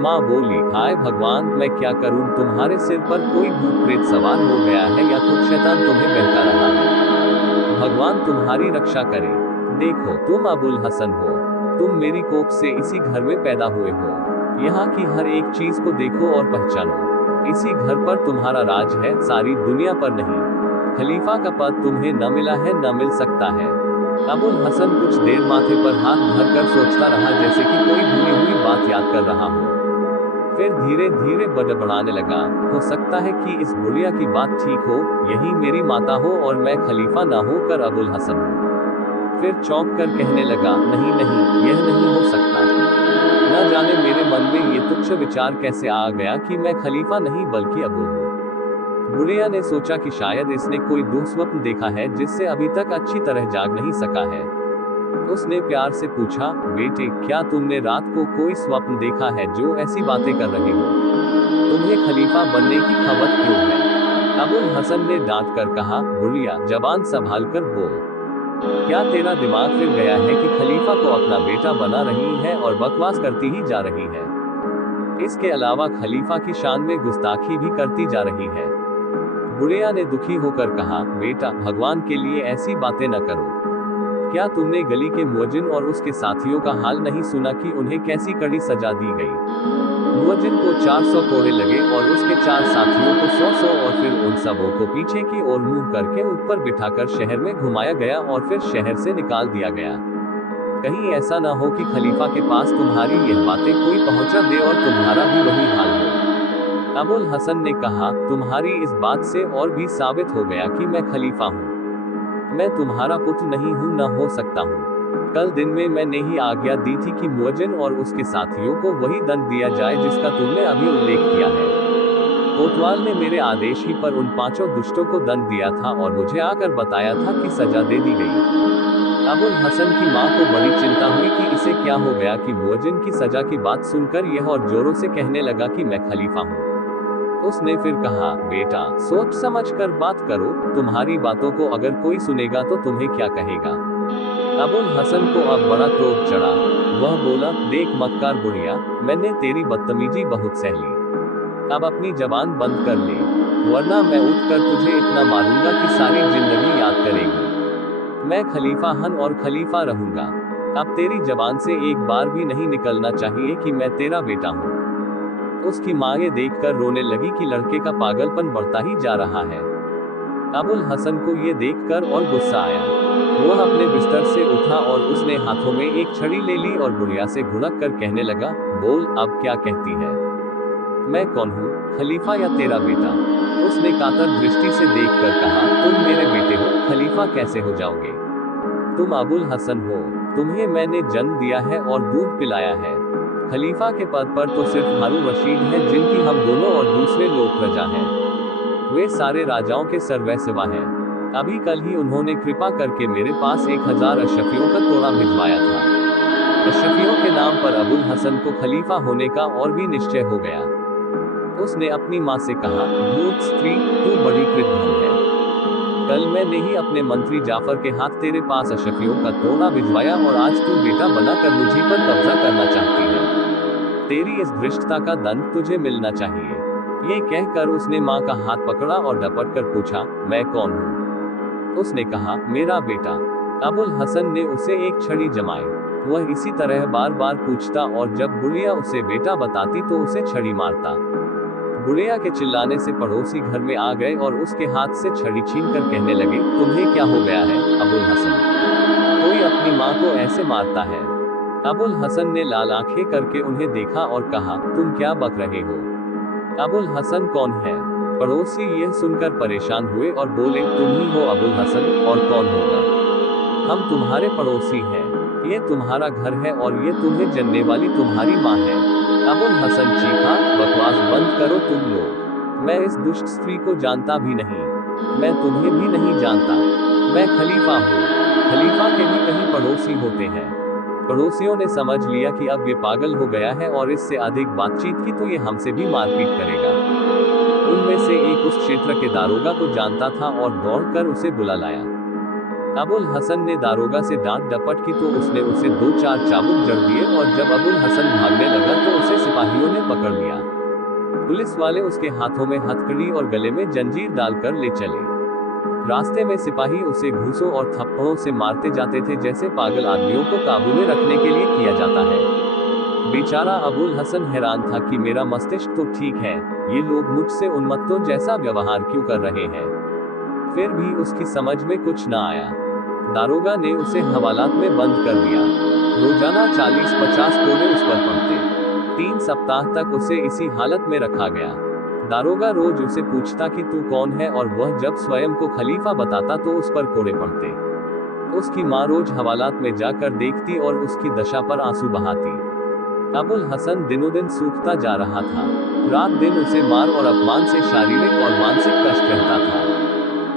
माँ बोली, हाय भगवान, मैं क्या करूँ, तुम्हारे सिर पर कोई भूत प्रेत सवार हो गया है या खुद शैतान तुम्हें बहका रहा है। भगवान तुम्हारी रक्षा करे। देखो, तुम अबुल हसन हो, तुम मेरी कोख से इसी घर में पैदा हुए हो। यहाँ की हर एक चीज को देखो और पहचानो। इसी घर पर तुम्हारा राज है, सारी दुनिया पर नहीं। खलीफा का पद तुम्हें न मिला है, न मिल सकता है। अबुल हसन कुछ देर माथे पर हाथ धरकर सोचता रहा जैसे कि कोई भूली हुई बात याद कर रहा हो। फिर धीरे धीरे बड़बड़ाने लगा, हो सकता है कि इस बुढ़िया की बात ठीक हो, यही मेरी माता हो और मैं खलीफा ना होकर अबुल हसन हूँ। फिर चौंक कर कहने लगा, नहीं नहीं, यह नहीं हो सकता। न जाने मेरे मन में ये तुच्छ विचार कैसे आ गया कि मैं खलीफा नहीं बल्कि अबुल हूँ। बुढ़िया ने सोचा कि शायद इसने कोई दुःस्वप्न देखा है जिससे अभी तक अच्छी तरह जाग नहीं सका है। उसने प्यार से पूछा, बेटे, क्या तुमने रात को कोई स्वप्न देखा है जो ऐसी बातें कर रहे हो? तुम्हें खलीफा बनने की खबर क्यों है? अबुल हसन ने डांट कर कहा, बुढ़िया, जबान संभाल कर बोल। क्या तेरा दिमाग फिर गया है कि खलीफा को अपना बेटा बना रही है और बकवास करती ही जा रही है? इसके अलावा खलीफा की शान में गुस्ताखी भी करती जा रही है। बुढ़िया ने दुखी होकर कहा, बेटा, भगवान के लिए ऐसी बातें न करो। क्या तुमने गली के मुअज्जिन और उसके साथियों का हाल नहीं सुना कि उन्हें कैसी कड़ी सजा दी गई? मुअज्जिन को 400 कोड़े लगे और उसके 4 साथियों को 100 और फिर उन सबों को पीछे की ओर मुंह करके ऊपर बिठाकर शहर में घुमाया गया और फिर शहर से निकाल दिया गया। कहीं ऐसा न हो कि खलीफा के पास तुम्हारी यह बातें कोई पहुंचा दे और तुम्हारा भी वही हाल हो। अबुल हसन ने कहा, तुम्हारी इस बात से और भी साबित हो गया कि मैं खलीफा हूँ। मैं तुम्हारा पुत्र नहीं हूँ, न हो सकता हूँ। कल दिन में मैंने ही आज्ञा दी थी कि मुअज्जिन और उसके साथियों को वही दंड दिया जाए जिसका तुमने अभी उल्लेख किया है। कोतवाल ने मेरे आदेश ही पर उन 5 दुष्टों को दंड दिया था और मुझे आकर बताया था कि सजा दे दी गई। अबुल हसन की मां को बड़ी चिंता हुई कि इसे क्या हो गया कि मुअज्जिन की सजा की बात सुनकर यह और जोरों से कहने लगा कि मैं खलीफा हूँ। उसने फिर कहा, बेटा सोच समझ कर बात करो, तुम्हारी बातों को अगर कोई सुनेगा तो तुम्हें क्या कहेगा। अबुल हसन को अब बड़ा क्रोध चढ़ा। वह बोला, देख मक्कार बुढ़िया, मैंने तेरी बदतमीजी बहुत सह ली। अब अपनी जबान बंद कर ले, वरना मैं उठकर तुझे इतना मारूंगा कि सारी जिंदगी याद करेगी। मैं खलीफा हन और खलीफा रहूंगा। अब तेरी जबान से एक बार भी नहीं निकलना चाहिए कि मैं तेरा बेटा हूँ। उसकी माँ ये देखकर रोने लगी कि लड़के का पागलपन बढ़ता ही जा रहा है। अबुल हसन को ये देखकर और गुस्सा आया। वह अपने बिस्तर से उठा और उसने हाथों में एक छड़ी ले ली और बुढ़िया से घुड़क कर कहने लगा, बोल अब क्या कहती है। मैं कौन हूँ, खलीफा या तेरा बेटा। उसने कातर दृष्टि से देखकर कहा, तुम मेरे बेटे हो, खलीफा कैसे हो जाओगे। तुम अबुल हसन हो, तुम्हें मैंने जन्म दिया है और दूध पिलाया है। खलीफा के पद पर तो सिर्फ हारून रशीद है जिनकी हम दोनों और दूसरे लोग प्रजा हैं। वे सारे राजाओं के सर्वैसिवा हैं। अभी कल ही उन्होंने कृपा करके मेरे पास 1000 अशरफियों का तोड़ा भिजवाया था। अशरफियों के नाम पर अबुल हसन को खलीफा होने का और भी निश्चय हो गया। उसने अपनी माँ से कहा, मूर्ख स्त्री, तू बड़ी कृतघ्न है। कल मैंने ही अपने मंत्री जाफर के हाथ तेरे पास अशरफियों का तोड़ा भिजवाया और आज तू बेटा बनाकर मुझी पर कब्जा करना चाहती है। तेरी इस धृष्टता का दंड तुझे मिलना चाहिए। ये कहकर उसने माँ का हाथ पकड़ा और डपट कर पूछा, मैं कौन हूँ। उसने कहा, मेरा बेटा। अबुल हसन ने उसे एक छड़ी जमाई। वह इसी तरह बार बार पूछता और जब बुढ़िया उसे बेटा बताती तो उसे छड़ी मारता। बुढ़िया के चिल्लाने से पड़ोसी घर में आ गए और उसके हाथ से छड़ी छीनकर कहने लगे, तुम्हें क्या हो गया है अबुल हसन, कोई अपनी माँ को ऐसे मारता है। अबुल हसन ने लाल आंखें करके उन्हें देखा और कहा, तुम क्या बक रहे हो। अबुल हसन कौन है। पड़ोसी यह सुनकर परेशान हुए और बोले, तुम ही हो अबुल हसन, और कौन होगा। हम तुम्हारे पड़ोसी हैं, ये तुम्हारा घर है और ये तुम्हें जनने वाली तुम्हारी माँ है। अबुल हसन चीखा, बकवास बंद करो तुम लोग, मैं इस दुष्ट स्त्री को जानता भी नहीं, मैं तुम्हें भी नहीं जानता। मैं खलीफा हूँ। खलीफा के भी कहीं पड़ोसी होते हैं। पड़ोसियों ने समझ लिया कि अब ये पागल हो गया है और इससे अधिक बातचीत की तो ये हमसे भी मारपीट करेगा। उनमें से एक उस क्षेत्र के दारोगा को जानता था और दौड़कर उसे बुला लाया। अबुल हसन ने दारोगा से डांट डपट की तो उसने उसे 2-4 चाबुक जड़ दिए और जब अबुल हसन भागने लगा तो उसे सिपाहियों ने पकड़ लिया। पुलिस वाले उसके हाथों में हथकड़ी और गले में जंजीर डालकर ले चले। रास्ते में सिपाही उसे घूसों और थप्पड़ों से मारते जाते थे जैसे पागल आदमियों को काबू में रखने के लिए किया जाता है। बेचारा अबुल हसन हैरान था कि मेरा मस्तिष्क तो ठीक है, ये लोग मुझसे उन्मत्तों जैसा व्यवहार क्यों कर रहे हैं। फिर भी उसकी समझ में कुछ ना आया। दारोगा ने उसे हवालात में बंद कर दिया। रोजाना 40-50 कोड़े उस पर पड़ते। 3 सप्ताह तक उसे इसी हालत में रखा गया। दारोगा रोज उसे पूछता कि तू कौन है और वह जब स्वयं को खलीफा बताता तो उस पर कोड़े पड़ते। उसकी माँ रोज हवालात में जाकर देखती और उसकी दशा पर आंसू बहाती। अबुल हसन दिनों दिन सूखता जा रहा था। रात दिन उसे मार और अपमान से शारीरिक और मानसिक कष्ट रहता था।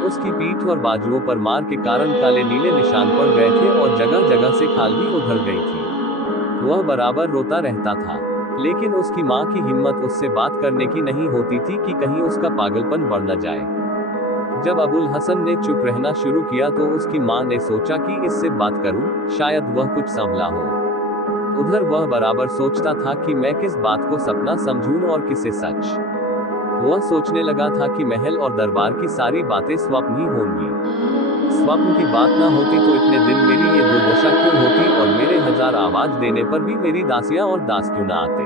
उसकी पीठ और बाजुओं पर मार के कारण काले नीले निशान पड़ गए थे और जगह जगह से खाल भी उधड़ गई थी। वह बराबर रोता रहता था, लेकिन उसकी माँ की हिम्मत उससे बात करने की नहीं होती थी कि कहीं उसका पागलपन बढ़ न जाए। जब अबुल हसन ने चुप रहना शुरू किया तो उसकी माँ ने सोचा कि इससे बात करूं, शायद वह कुछ संभला हो। उधर वह बराबर सोचता था कि मैं किस बात को सपना समझूं और किसे सच। वह सोचने लगा था कि महल और दरबार की सारी बातें स्वप्न ही होंगी। स्वप्न की बात ना होती तो इतने दिन मेरी ये दुर्दशा क्यों होती और मेरे 1000 आवाज देने पर भी मेरी दासियां और दास क्यों ना आते।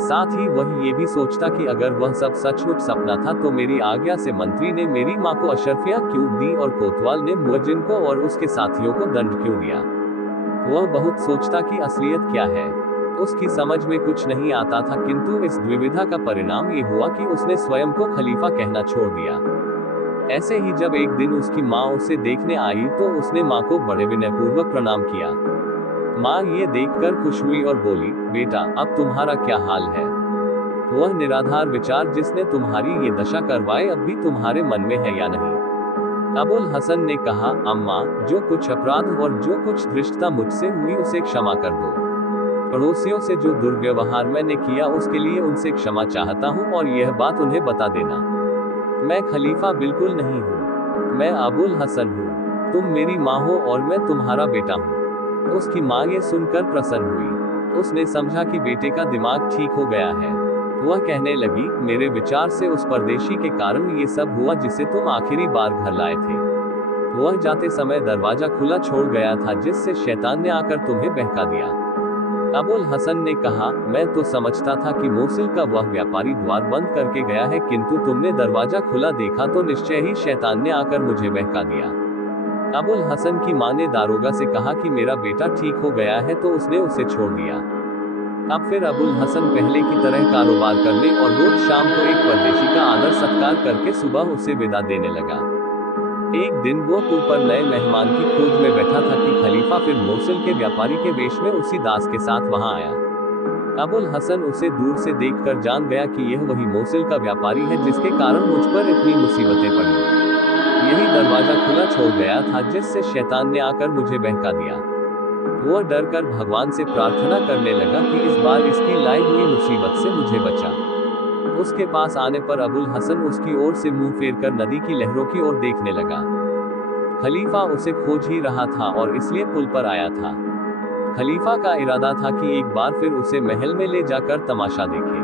साथ ही वह ये भी सोचता कि अगर वह सब सचमुच सपना था तो मेरी आज्ञा से मंत्री ने मेरी माँ को अशरफियां क्यों दी और कोतवाल ने मुअज्जिन को और उसके साथियों को दंड क्यों दिया। वह बहुत सोचता कि असलियत क्या है। उसकी समझ में कुछ नहीं आता था, किंतु इस द्विविधा का परिणाम ये हुआ कि उसने स्वयं को खलीफा कहना छोड़ दिया। ऐसे ही जब एक दिन उसकी माँ उसे देखने आई तो उसने माँ को बड़े विनयपूर्वक प्रणाम किया। माँ ये देखकर खुश हुई और बोली, बेटा अब तुम्हारा क्या हाल है? वह निराधार विचार जिसने तुम्हारी ये दशा करवाए अब भी तुम्हारे मन में है या नहीं? अबुल हसन ने कहा, अम्मा, जो कुछ अपराध और जो कुछ धृष्टता मुझसे हुई उसे क्षमा कर दो। पड़ोसियों से जो दुर्व्यवहार मैंने किया उसके लिए उनसे क्षमा चाहता हूँ और यह बात उन्हें बता देना। मैं खलीफा बिल्कुल नहीं हूँ, मैं अबुल हसन हूँ। तुम मेरी माँ हो और मैं तुम्हारा बेटा हूँ। उसकी माँ ये सुनकर प्रसन्न हुई। उसने समझा कि बेटे का दिमाग ठीक हो गया है। वह कहने लगी, मेरे विचार से उस परदेशी के कारण ये सब हुआ जिसे तुम आखिरी बार घर लाए थे। वह जाते समय दरवाजा खुला छोड़ गया था जिससे शैतान ने आकर तुम्हें बहका दिया। अबुल हसन ने कहा, मैं तो समझता था कि मोसिल का वह व्यापारी द्वार बंद करके गया है, किंतु तुमने दरवाजा खुला देखा तो निश्चय ही शैतान ने आकर मुझे बहका दिया। अबुल हसन की मां ने दारोगा से कहा कि मेरा बेटा ठीक हो गया है तो उसने उसे छोड़ दिया। अब फिर अबुल हसन पहले की तरह कारोबार करने और रोज शाम को एक परदेशी का आदर सत्कार करके सुबह उसे विदा देने लगा। एक दिन वो पुल पर नए मेहमान की खोज में बैठा था कि खलीफा फिर मोसिल के व्यापारी के वेश में उसी दास के साथ वहां आया। अबुल हसन उसे दूर से देखकर जान गया कि यह वही मोसिल का व्यापारी है जिसके कारण मुझ पर इतनी मुसीबतें पड़ी। यही दरवाजा खुला छोड़ गया था जिससे शैतान ने आकर मुझे बहका दिया। वह डरकर भगवान से प्रार्थना करने लगा कि इस बार इसकी लाई हुई मुसीबत से मुझे बचा। उसके पास आने पर अबुल हसन उसकी ओर से मुंह फेरकर नदी की लहरों की ओर देखने लगा। खलीफा उसे खोज ही रहा था और इसलिए पुल पर आया था। खलीफा का इरादा था कि एक बार फिर उसे महल में ले जाकर तमाशा देखे।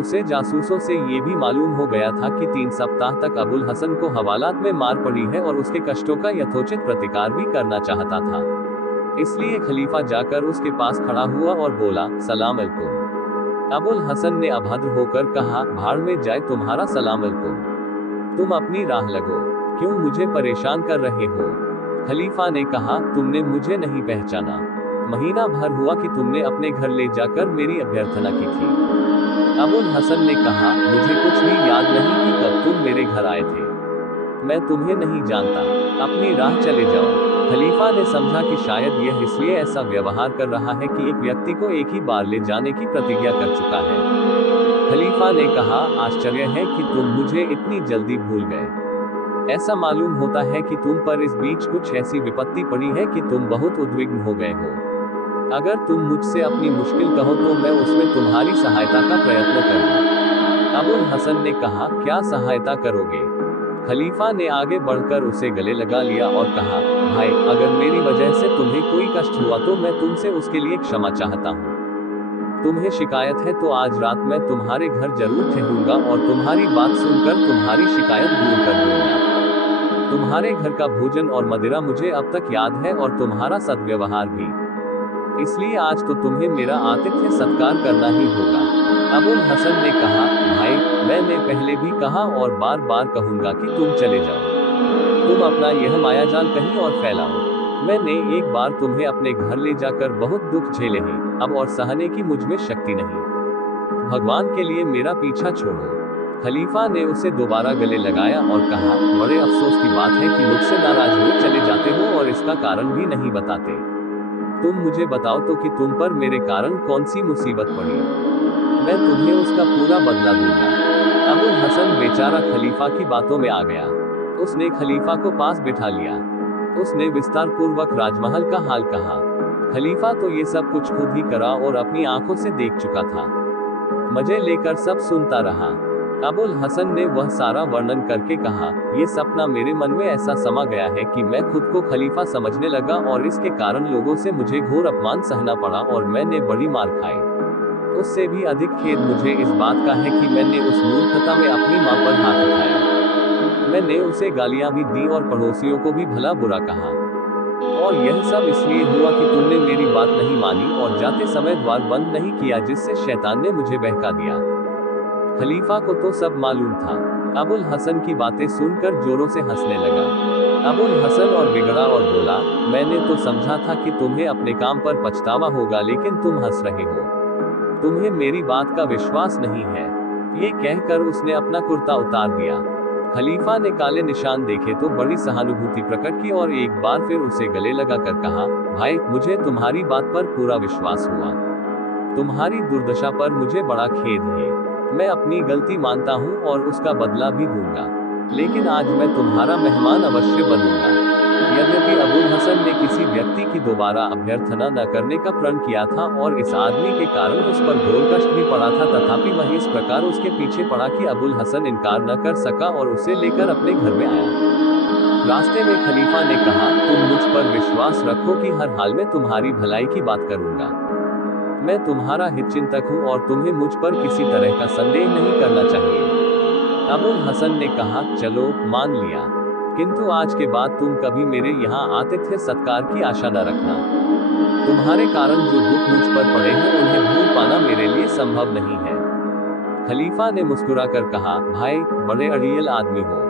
उसे जासूसों से ये भी मालूम हो गया था कि 3 सप्ताह तक अबुल हसन को हवालात में मार पड़ी है और उसके कष्टों का यथोचित प्रतिकार भी करना चाहता था। इसलिए खलीफा जाकर उसके पास खड़ा हुआ और बोला, सलाम अलैकुम। अबुल हसन ने अभद्र होकर कहा, भाड़ में जाए तुम्हारा सलाम अलैकुम। तुम अपनी राह लगो, क्यों मुझे परेशान कर रहे हो? खलीफा ने कहा, तुमने मुझे नहीं पहचाना। महीना भर हुआ कि तुमने अपने घर ले जाकर मेरी अभ्यर्थना की थी। अबुल हसन ने कहा, मुझे कुछ भी याद नहीं कि कब तुम मेरे घर आए थे। मैं तुम्हें नहीं जानता, अपनी राह चले जाओ। खलीफा ने समझा कि शायद यह इसलिए ऐसा व्यवहार कर रहा है कि एक व्यक्ति को एक ही बार ले जाने की प्रतिज्ञा कर चुका है। खलीफा ने कहा, आश्चर्य है कि तुम मुझे इतनी जल्दी भूल गए। ऐसा मालूम होता है कि तुम पर इस बीच कुछ ऐसी विपत्ति पड़ी है कि तुम बहुत उद्विग्न हो गए हो। अगर तुम मुझसे अपनी मुश्किल कहो तो मैं उसमें तुम्हारी सहायता का प्रयत्न करूंगा। अबुल हसन ने कहा, क्या सहायता करोगे? खलीफा ने आगे बढ़कर उसे गले लगा लिया और कहा, भाई, अगर मेरी वजह से तुम्हें कोई कष्ट हुआ तो मैं तुमसे उसके लिए क्षमा चाहता हूँ। तुम्हें शिकायत है तो आज रात मैं तुम्हारे घर जरूर ठहरूंगा और तुम्हारी बात सुनकर तुम्हारी शिकायत दूर कर दूंगा। तुम्हारे घर का भोजन और मदिरा मुझे अब तक याद है और तुम्हारा सद्व्यवहार भी, इसलिए आज तो तुम्हें मेरा आतिथ्य सत्कार करना ही होगा। अबुल हसन ने कहा, भाई, मैंने पहले भी कहा और बार बार कहूंगा कि तुम चले जाओ। तुम अपना यह मायाजाल कहीं और फैलाओ। मैंने एक बार तुम्हें अपने घर ले जाकर बहुत दुख झेले हैं, अब और सहने की मुझ में शक्ति नहीं। भगवान के लिए मेरा पीछा छोड़ो। खलीफा ने उसे दोबारा गले लगाया और कहा, बड़े अफसोस की बात है कि मुझसे नाराज हुए चले जाते हो और इसका कारण भी नहीं बताते। तुम मुझे बताओ तो कि तुम पर मेरे कारण कौन सी मुसीबत पड़ी, मैं तुम्हें उसका पूरा बदला दूंगा। अबुल हसन बेचारा खलीफा की बातों में आ गया। उसने खलीफा को पास बिठा लिया। उसने विस्तार पूर्वक राजमहल का हाल कहा। खलीफा तो ये सब कुछ खुद ही करा और अपनी आंखों से देख चुका था। मजे लेकर सब सुनता रहा। अबुल हसन ने वह सारा वर्णन करके कहा, ये सपना मेरे मन में ऐसा समा गया है कि मैं खुद को खलीफा समझने लगा और इसके कारण लोगों से मुझे घोर अपमान सहना पड़ा और मैंने बड़ी मार खाई। उससे भी अधिक खेद मुझे इस बात का है कि मैंने उस मूर्खता में अपनी मां पर हाथ उठाया। मैंने उसे गालियां भी दी और पड़ोसियों को भी भला बुरा कहा। और यह सब इसलिए हुआ कि तुमने मेरी बात नहीं मानी और जाते समय द्वार बंद नहीं किया, जिससे शैतान ने मुझे बहका दिया। खलीफा को तो सब मालूम था। अबुल हसन की बातें सुनकर जोरों से हंसने लगा। अबुल हसन और बिगड़ा और बोला, मैंने तो समझा था कि तुम्हें अपने काम पर पछतावा होगा, लेकिन तुम हंस रहे हो। तुम्हें मेरी बात का विश्वास नहीं है। ये कहकर उसने अपना कुर्ता उतार दिया। खलीफा ने काले निशान देखे तो बड़ी सहानुभूति प्रकट की और एक बार फिर उसे गले लगाकर कहा, भाई, मुझे तुम्हारी बात पर पूरा विश्वास हुआ। तुम्हारी दुर्दशा पर मुझे बड़ा खेद है। मैं अपनी गलती मानता हूँ और उसका बदला भी दूंगा, लेकिन आज मैं तुम्हारा मेहमान अवश्य बनूंगा। यद्यपि अबुल हसन ने किसी व्यक्ति की दोबारा अभ्यर्थना न करने का प्रण किया था और इस आदमी के कारण उस पर घोर कष्ट भी पड़ा था, तथापि वह इस प्रकार उसके पीछे पड़ा कि अबुल हसन इनकार न कर सका और उसे लेकर अपने घर में आया। रास्ते में खलीफा ने कहा, तुम मुझ पर विश्वास रखो कि हर हाल में तुम्हारी भलाई की बात करूंगा। मैं तुम्हारा हितचिंतक हूँ और तुम्हें मुझ पर किसी तरह का संदेह नहीं करना चाहिए। अबुल हसन ने कहा, चलो, मान लिया, किंतु आज के बाद तुम कभी मेरे यहाँ आतिथ्य सत्कार की आशा न रखना। तुम्हारे कारण जो दुख मुझ पर पड़े हैं उन्हें भूल पाना मेरे लिए संभव नहीं है। खलीफा ने मुस्कुराकर कहा, भाई, बड़े अड़ियल आदमी हो।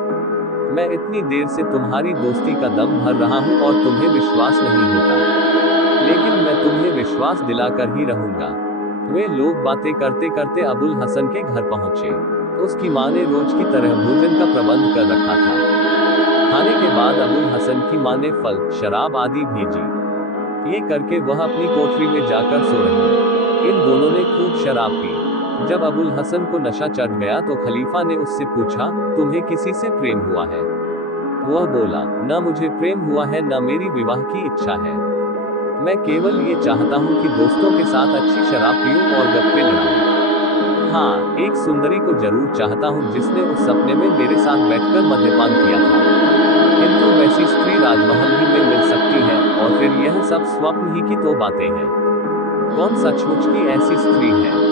मैं इतनी देर से तुम्हारी दोस्ती का दम भर रहा हूँ और तुम्हें विश्वास नहीं होता, लेकिन मैं तुम्हें विश्वास दिलाकर ही रहूंगा। वे लोग बातें करते करते अबुल हसन के घर पहुंचे। उसकी मां ने रोज की तरह भोजन का प्रबंध कर रखा था। खाने के बाद अबुल हसन की मां ने फल, शराब आदि भेजी। ये करके वह अपनी कोठरी में जाकर सो रही। इन दोनों ने खूब शराब पी। जब अबुल हसन को नशा चढ़ गया तो खलीफा ने उससे पूछा, तुम्हें किसी से प्रेम हुआ है? वह बोला, न मुझे प्रेम हुआ है, न मेरी विवाह की इच्छा है। मैं केवल ये चाहता हूँ कि दोस्तों के साथ अच्छी शराब पीऊं और गप्पे लड़ाऊं। हाँ, एक सुंदरी को जरूर चाहता हूँ जिसने उस सपने में मेरे साथ बैठकर मद्यपान किया था, किंतु वैसी स्त्री राजमहल ही में मिल सकती है, और फिर यह सब स्वप्न ही की तो बातें हैं। कौन सचमुच की ऐसी स्त्री है?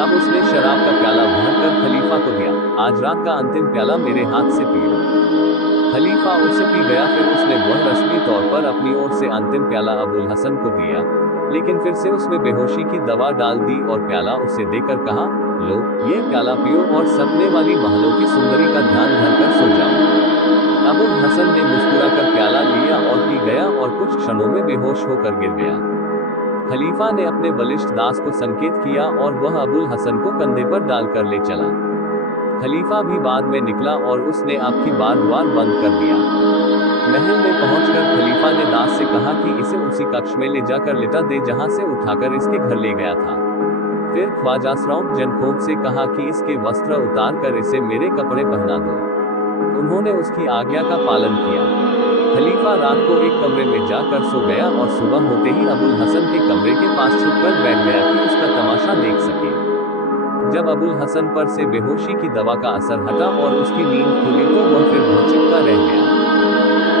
अब उसने शराब का प्याला भरकर खलीफा को दिया। आज रात का अंतिम प्याला मेरे हाथ से पियो। खलीफा उसे पी गया। फिर उसने वह रस्मी तौर पर अपनी ओर से अंतिम प्याला अबुल हसन को दिया, लेकिन फिर से उसमें बेहोशी की दवा डाल दी और प्याला उसे देकर कहा, लो, ये प्याला पियो और सपने वाली महलों की सुंदरी का ध्यान धरकर सो जाओ। अबुल हसन ने मुस्कुराकर प्याला लिया और पी गया और कुछ क्षणों में बेहोश होकर गिर गया। खलीफा ने अपने बलिष्ठ दास को संकेत किया और वह अबुल हसन को कंधे पर डालकर ले चला। खलीफा भी बाद में निकला और उसने आपकी बार द्वार बंद कर दिया। महल में पहुंचकर खलीफा ने दास से कहा कि इसे उसी कक्ष में ले जाकर लिटा दे जहां से उठाकर इसके घर ले गया था। फिर ख्वाजा सराउं जनखोब से कहा कि इसके वस्त्र उतार कर इसे मेरे कपड़े पहना दो। उन्होंने उसकी आज्ञा का पालन किया। खलीफा रात को एक कमरे में जाकर सो गया और सुबह होते ही अबुल हसन के कमरे के पास छुपकर बैठ गया कि उसका तमाशा देख सके। जब अबुल हसन पर से बेहोशी की दवा का असर हटा और उसकी नींद खुली तो वह फिर भौचक्का रह गया।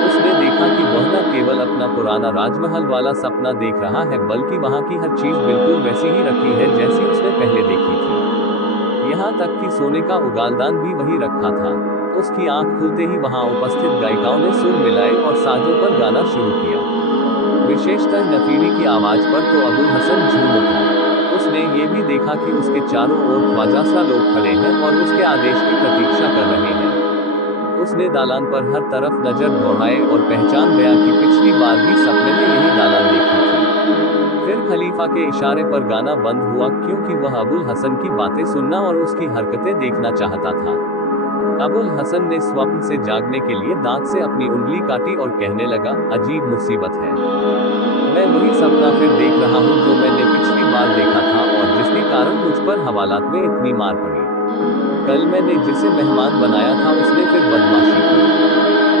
उसने देखा कि वह न केवल अपना पुराना राजमहल वाला सपना देख रहा है, बल्कि वहां की हर चीज बिल्कुल वैसी ही रखी है जैसी उसने पहले देखी थी। यहाँ तक कि सोने का उगालदान भी वही रखा था। उसकी आंख खुलते ही वहां उपस्थित गायिकाओं ने सुर मिलाए और साजों पर गाना शुरू किया। विशेषतः नफीरी की आवाज पर तो अबुल हसन झूम उठा। उसने ये भी देखा कि उसके चारों ओर ख्वाजासा लोग खड़े हैं और उसके आदेश की प्रतीक्षा कर रहे हैं। उसने दालान पर हर तरफ नजर दौड़ाए और पहचान गया कि पिछली बार भी सपने में यही दालान देखी थी। फिर खलीफा के इशारे पर गाना बंद हुआ, क्योंकि वह अबुल हसन की बातें सुनना और उसकी हरकतें देखना चाहता था। अबुल हसन ने स्वप्न से जागने के लिए दांत से अपनी उंगली काटी और कहने लगा, अजीब मुसीबत है। मैं वही सपना फिर देख रहा हूँ जो मैंने पिछली बार देखा था और जिसके कारण मुझ पर हवालात में इतनी मार पड़ी। कल मैंने जिसे मेहमान बनाया था उसने फिर बदमाशी की।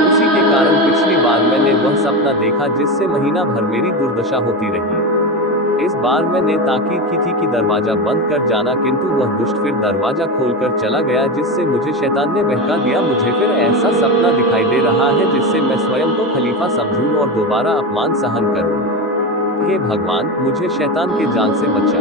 उसी के कारण पिछली बार मैंने वह सपना देखा जिससे महीना भर मेरी दुर्दशा होती रही। इस बार मैंने ताकीद की थी कि दरवाजा बंद कर जाना, किंतु वह दुष्ट फिर दरवाजा खोलकर चला गया, जिससे मुझे शैतान ने बहका दिया। मुझे फिर ऐसा सपना दिखाई दे रहा है जिससे मैं स्वयं को खलीफा समझूं और दोबारा अपमान सहन करूं। हे भगवान, मुझे शैतान के जाल से बचा।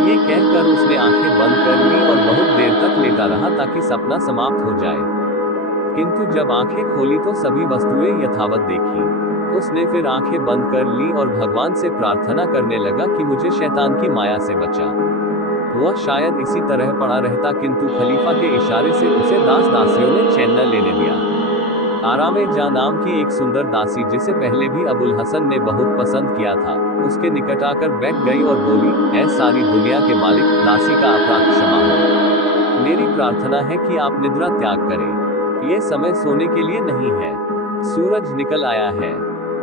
ये कहकर उसने आंखें बंद कर ली और बहुत देर तक लेटा रहा ताकि सपना समाप्त हो जाए। किंतु जब आंखें खोली तो सभी वस्तुएं यथावत देखी। उसने फिर आंखें बंद कर ली और भगवान से प्रार्थना करने लगा कि मुझे शैतान की माया से बचा। वह शायद इसी तरह पड़ा रहता, किंतु खलीफा के इशारे से उसे दास दासियों ने चैन न लेने दिया। आरामे जा नाम की एक सुंदर दासी, जिसे पहले भी अबुल हसन ने बहुत पसंद किया था, उसके निकट आकर बैठ गई और बोली, ऐ सारी दुनिया के मालिक, दासी का अपराध क्षमा हो। मेरी प्रार्थना है कि आप निद्रा त्याग करें। ये समय सोने के लिए नहीं है। सूरज निकल आया है।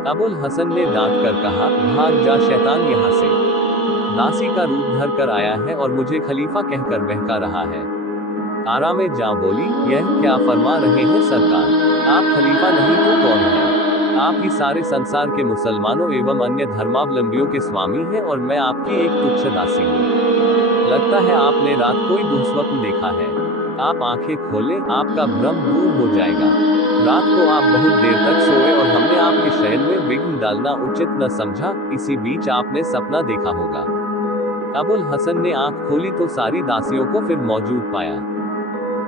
अबुल हसन ने डांट कर कहा, भाग जा शैतान यहाँ से। दासी का रूप धर कर आया है और मुझे खलीफा कहकर बहका रहा है। आरामे जा बोली, यह क्या फरमा रहे हैं सरकार? आप खलीफा नहीं तो कौन है? आप ही सारे संसार के मुसलमानों एवं अन्य धर्मावलंबियों के स्वामी हैं और मैं आपकी एक तुच्छ दासी हूँ। लगता है आपने रात कोई दुस्वप्न देखा है। आप आंखें खोलें, आपका भ्रम दूर हो जाएगा। रात को आप बहुत देर तक सोए और हमने आपके शयन में विघ्न डालना उचित न समझा, इसी बीच आपने सपना देखा होगा। अबुल हसन ने आंख खोली तो सारी दासियों को फिर मौजूद पाया।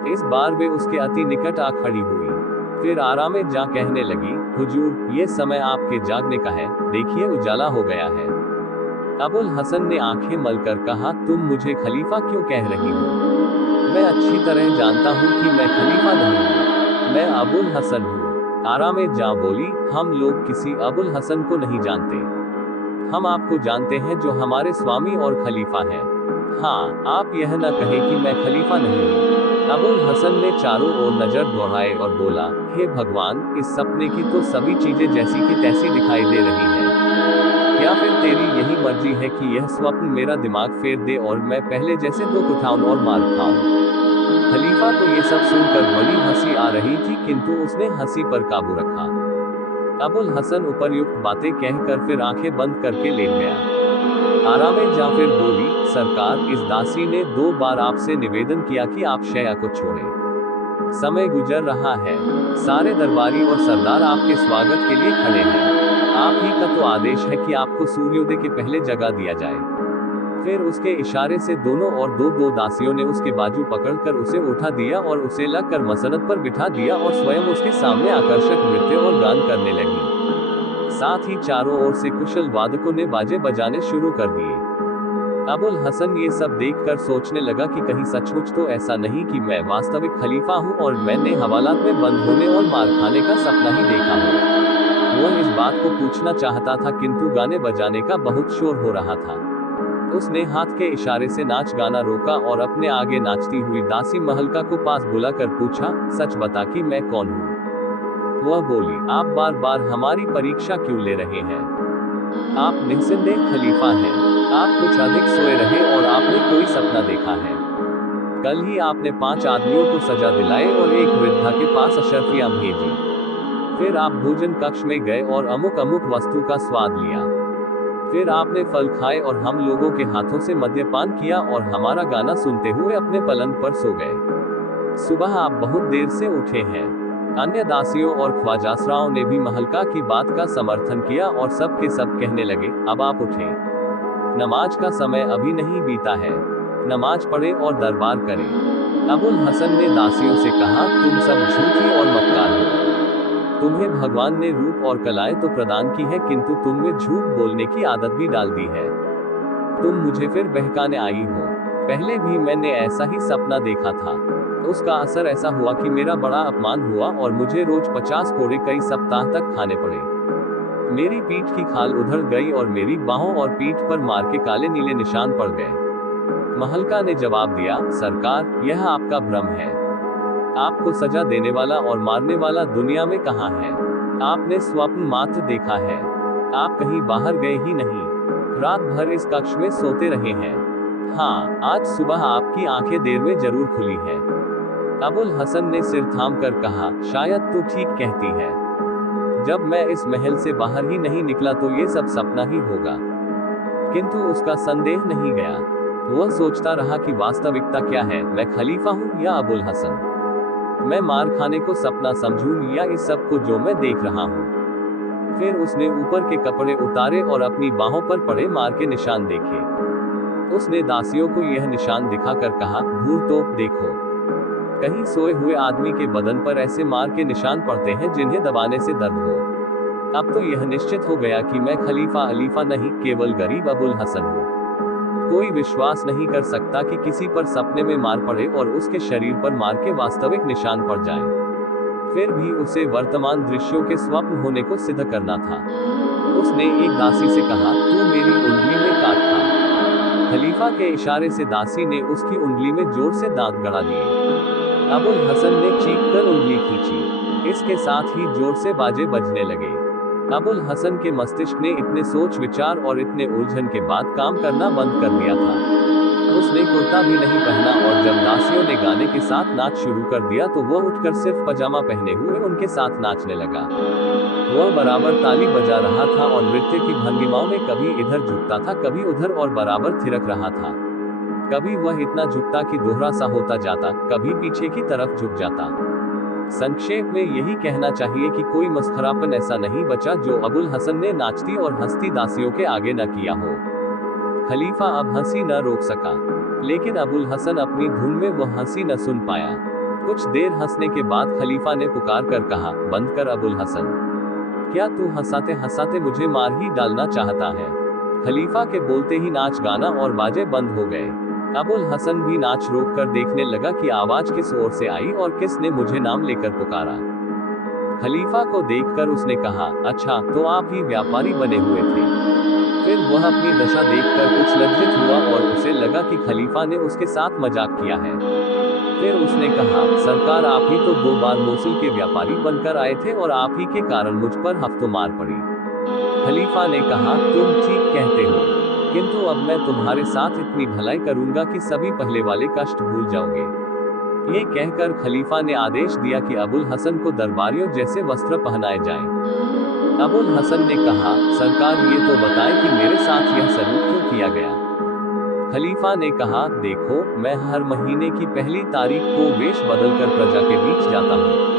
इस बार वे उसके अति निकट आ खड़ी हुई। फिर आरामे जा कहने लगी, हुजूर, ये समय आपके जागने का है, देखिए उजाला हो गया है। अबुल हसन ने आंखें मलकर कहा, तुम मुझे खलीफा क्यों कह रही हो? मैं अच्छी तरह जानता हूँ कि मैं खलीफा नहीं हूँ, मैं अबुल हसन हूँ। आरामे जा बोली, हम लोग किसी अबुल हसन को नहीं जानते। हम आपको जानते हैं जो हमारे स्वामी और खलीफा हैं। हाँ, आप यह न कहें कि मैं खलीफा नहीं हूँ। अबुल हसन ने चारों ओर नजर दौड़ाए और बोला, हे भगवान, इस सपने की तो सभी चीजें जैसी की तैसी दिखाई दे रही हैं। क्या फिर तेरी यही मर्जी है कि यह स्वप्न मेरा दिमाग फेर दे और मैं पहले जैसे दुख उठाऊं और मार खाऊं? खलीफा को ये सब सुनकर बड़ी हंसी आ रही थी, किंतु उसने हंसी पर काबू रखा। अबुल हसन उपर्युक्त बातें कहकर फिर आंखें बंद करके लेट गया। आरामे जा फिर बोली, सरकार, इस दासी ने 2 बार आपसे निवेदन किया कि आप शैया को छोड़ें। समय गुजर रहा है। सारे दरबारी और सरदार आपके स्वागत के लिए खड़े हैं। आप ही का तो आदेश है कि आपको सूर्योदय के पहले जगा दिया जाए। फिर उसके इशारे से दोनों और दो दासियों ने उसके बाजू पकड़कर उसे उठा दिया और उसे लगकर मसनद पर बिठा दिया और स्वयं उसके सामने आकर्षक नृत्य और गान करने लगी। साथ ही चारों ओर से कुशल वादकों ने बाजे बजाने शुरू कर दिए। अबुल हसन ये सब देखकर सोचने लगा कि कहीं सचमुच तो ऐसा नहीं कि मैं वास्तविक खलीफा हूँ और मैंने हवालात में बंद होने और मार खाने का सपना ही देखा हो। वह इस बात को पूछना चाहता था, किंतु गाने बजाने का बहुत शोर हो रहा था। उसने हाथ के इशारे से नाच गाना रोका और अपने आगे नाचती हुई दासी महलका को पास बुलाकर पूछा, सच बता कि मैं कौन हूँ? वह बोली, आप बार बार हमारी परीक्षा क्यों ले रहे हैं? आप निस्संदेह खलीफा हैं। आप कुछ अधिक सोए रहे और आपने कोई सपना देखा है। कल ही आपने 5 आदमियों को सजा दिलाई और एक वृद्धा के पास अशर्फियां भेजी। फिर आप भोजन कक्ष में गए और अमुक अमुक वस्तु का स्वाद लिया। फिर आपने फल खाए और हम लोगों के हाथों से मद्यपान किया और हमारा गाना सुनते हुए अपने पलंग पर सो गए। सुबह आप बहुत देर से उठे हैं। अन्य दासियों और ख्वाजासराओं ने भी महलका की बात का समर्थन किया और सब के सब कहने लगे, अब आप उठें। नमाज का समय अभी नहीं बीता है। नमाज पढ़े और दरबार करें। अबुल हसन ने दासियों से कहा, तुम सब झूठी और मक्कार हो। तुम्हें भगवान ने रूप और कलाएं तो प्रदान की है, किंतु तुम में झूठ बोलने की आदत भी डाल दी है। तुम मुझे फिर बहकाने आई हो। पहले भी मैंने ऐसा ही सपना देखा था। उसका असर ऐसा हुआ कि मेरा बड़ा अपमान हुआ और मुझे रोज 50 कोड़े कई सप्ताह तक खाने पड़े। मेरी पीठ की खाल उधड़ गई और मेरी बाहों और पीठ पर मार के काले नीले निशान पड़ गए। महलका ने जवाब दिया, सरकार, यह आपका भ्रम है। आपको सजा देने वाला और मारने वाला दुनिया में कहाँ है? आपने स्वप्न मात्र देखा है। आप कहीं बाहर गए ही नहीं। रात भर इस कक्ष में सोते रहे हैं। हाँ, आज सुबह आपकी आंखें देर में जरूर खुली है। अबुल हसन ने सिर थाम कर कहा, शायद तू ठीक कहती है। जब मैं इस महल से बाहर ही नहीं निकला तो ये सब सपना ही होगा। किंतु उसका संदेह नहीं गया। वह सोचता रहा कि वास्तविकता क्या है, मैं खलीफा हूँ या अबुल हसन? मैं मार खाने को सपना समझूं या इस सब को जो मैं देख रहा हूँ? फिर उसने ऊपर के कपड़े उतारे और अपनी बाहों पर पड़े मार के निशान देखे। उसने दासियों को यह निशान दिखाकर कहा, भूर देखो। कहीं सोए हुए आदमी के बदन पर ऐसे मार के निशान पड़ते हैं जिन्हें दबाने से दर्द हो। अब तो यह निश्चित हो गया कि मैं खलीफा अलीफा नहीं, केवल गरीब अबुल हसन हूँ। कोई विश्वास नहीं कर सकता कि किसी पर सपने में मार पड़े और उसके शरीर पर मार के वास्तविक निशान पड़ जाए। फिर भी उसे वर्तमान दृश्यों के स्वप्न होने को सिद्ध करना था। उसने एक दासी से कहा, तू मेरी उंगली में काट खा। खलीफा के इशारे से दासी ने उसकी उंगली में जोर से दांत गड़ा दिए। अबुल हसन ने चीखकर उंगली खींची। इसके साथ ही जोर से बाजे बजने लगे। अबुल हसन के मस्तिष्क ने इतने सोच विचार और इतने उलझन के बाद काम करना बंद कर दिया था। उसने कुर्ता भी नहीं पहना और जब दासियों ने गाने के साथ नाच शुरू कर दिया तो वह उठकर सिर्फ पजामा पहने हुए उनके साथ नाचने लगा। वह बराबर ताली बजा रहा था और नृत्य की भंगिमाओं में कभी इधर झुकता था, कभी उधर और बराबर थिरक रहा था। कभी वह इतना झुकता कि दोहरा सा होता जाता, कभी पीछे की तरफ झुक जाता। संक्षेप में यही कहना चाहिए कि कोई मस्खरापन ऐसा नहीं बचा जो अबुल हसन ने नाचती और हंसती दासियों के आगे न किया हो। खलीफा अब हंसी न रोक सका, लेकिन अबुल हसन अपनी धुन में वह हंसी न सुन पाया। कुछ देर हंसने के बाद खलीफा ने पुकार कर कहा, बंद कर अबुल हसन, क्या तू हंसाते हंसाते मुझे मार ही डालना चाहता है? खलीफा के बोलते ही नाच गाना और बाजे बंद हो गए। अबुल हसन भी नाच रोक कर देखने लगा कि आवाज किस ओर से आई और किसने मुझे नाम लेकर पुकारा। खलीफा को देखकर उसने कहा, अच्छा तो आप ही व्यापारी बने हुए थे। फिर वह अपनी दशा देखकर कुछ लज्जित हुआ और उसे लगा कि खलीफा ने उसके साथ मजाक किया है। फिर उसने कहा, सरकार आप ही तो 2 बार मोसुल के व्यापारी बनकर आए थे और आप ही के कारण मुझ पर हफ्तों मार पड़ी। खलीफा ने कहा, तुम ठीक कहते हो, किंतु अब मैं तुम्हारे साथ इतनी भलाई करूंगा कि सभी पहले वाले कष्ट भूल जाओगे। ये कहकर खलीफा ने आदेश दिया कि अबुल हसन को दरबारियों जैसे वस्त्र पहनाए जाएं। अबुल हसन ने कहा, सरकार ये तो बताएं कि मेरे साथ यह सलूक क्यों किया गया? खलीफा ने कहा, देखो मैं हर महीने की पहली तारीख को वेश बदलकर प्रजा के बीच जाता हूँ।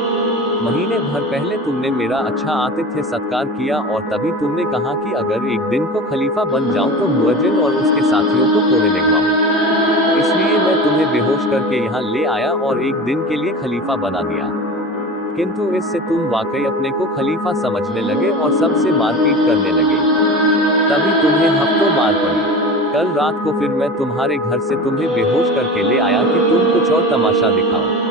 महीने भर पहले तुमने मेरा अच्छा आतिथ्य सत्कार किया और तभी तुमने कहा कि अगर एक दिन को खलीफा बन जाऊं तो मुअज्जिन और उसके साथियों को कोड़े लगवाऊं। इसलिए मैं तुम्हें बेहोश करके यहाँ ले आया और एक दिन के लिए खलीफा बना दिया। किंतु इससे तुम वाकई अपने को खलीफा समझने लगे और सबसे मारपीट करने लगे। तभी तुम्हें हफ्तों मार पड़ी। कल रात को फिर मैं तुम्हारे घर से तुम्हें बेहोश करके ले आया कि तुम कुछ और तमाशा दिखाओ।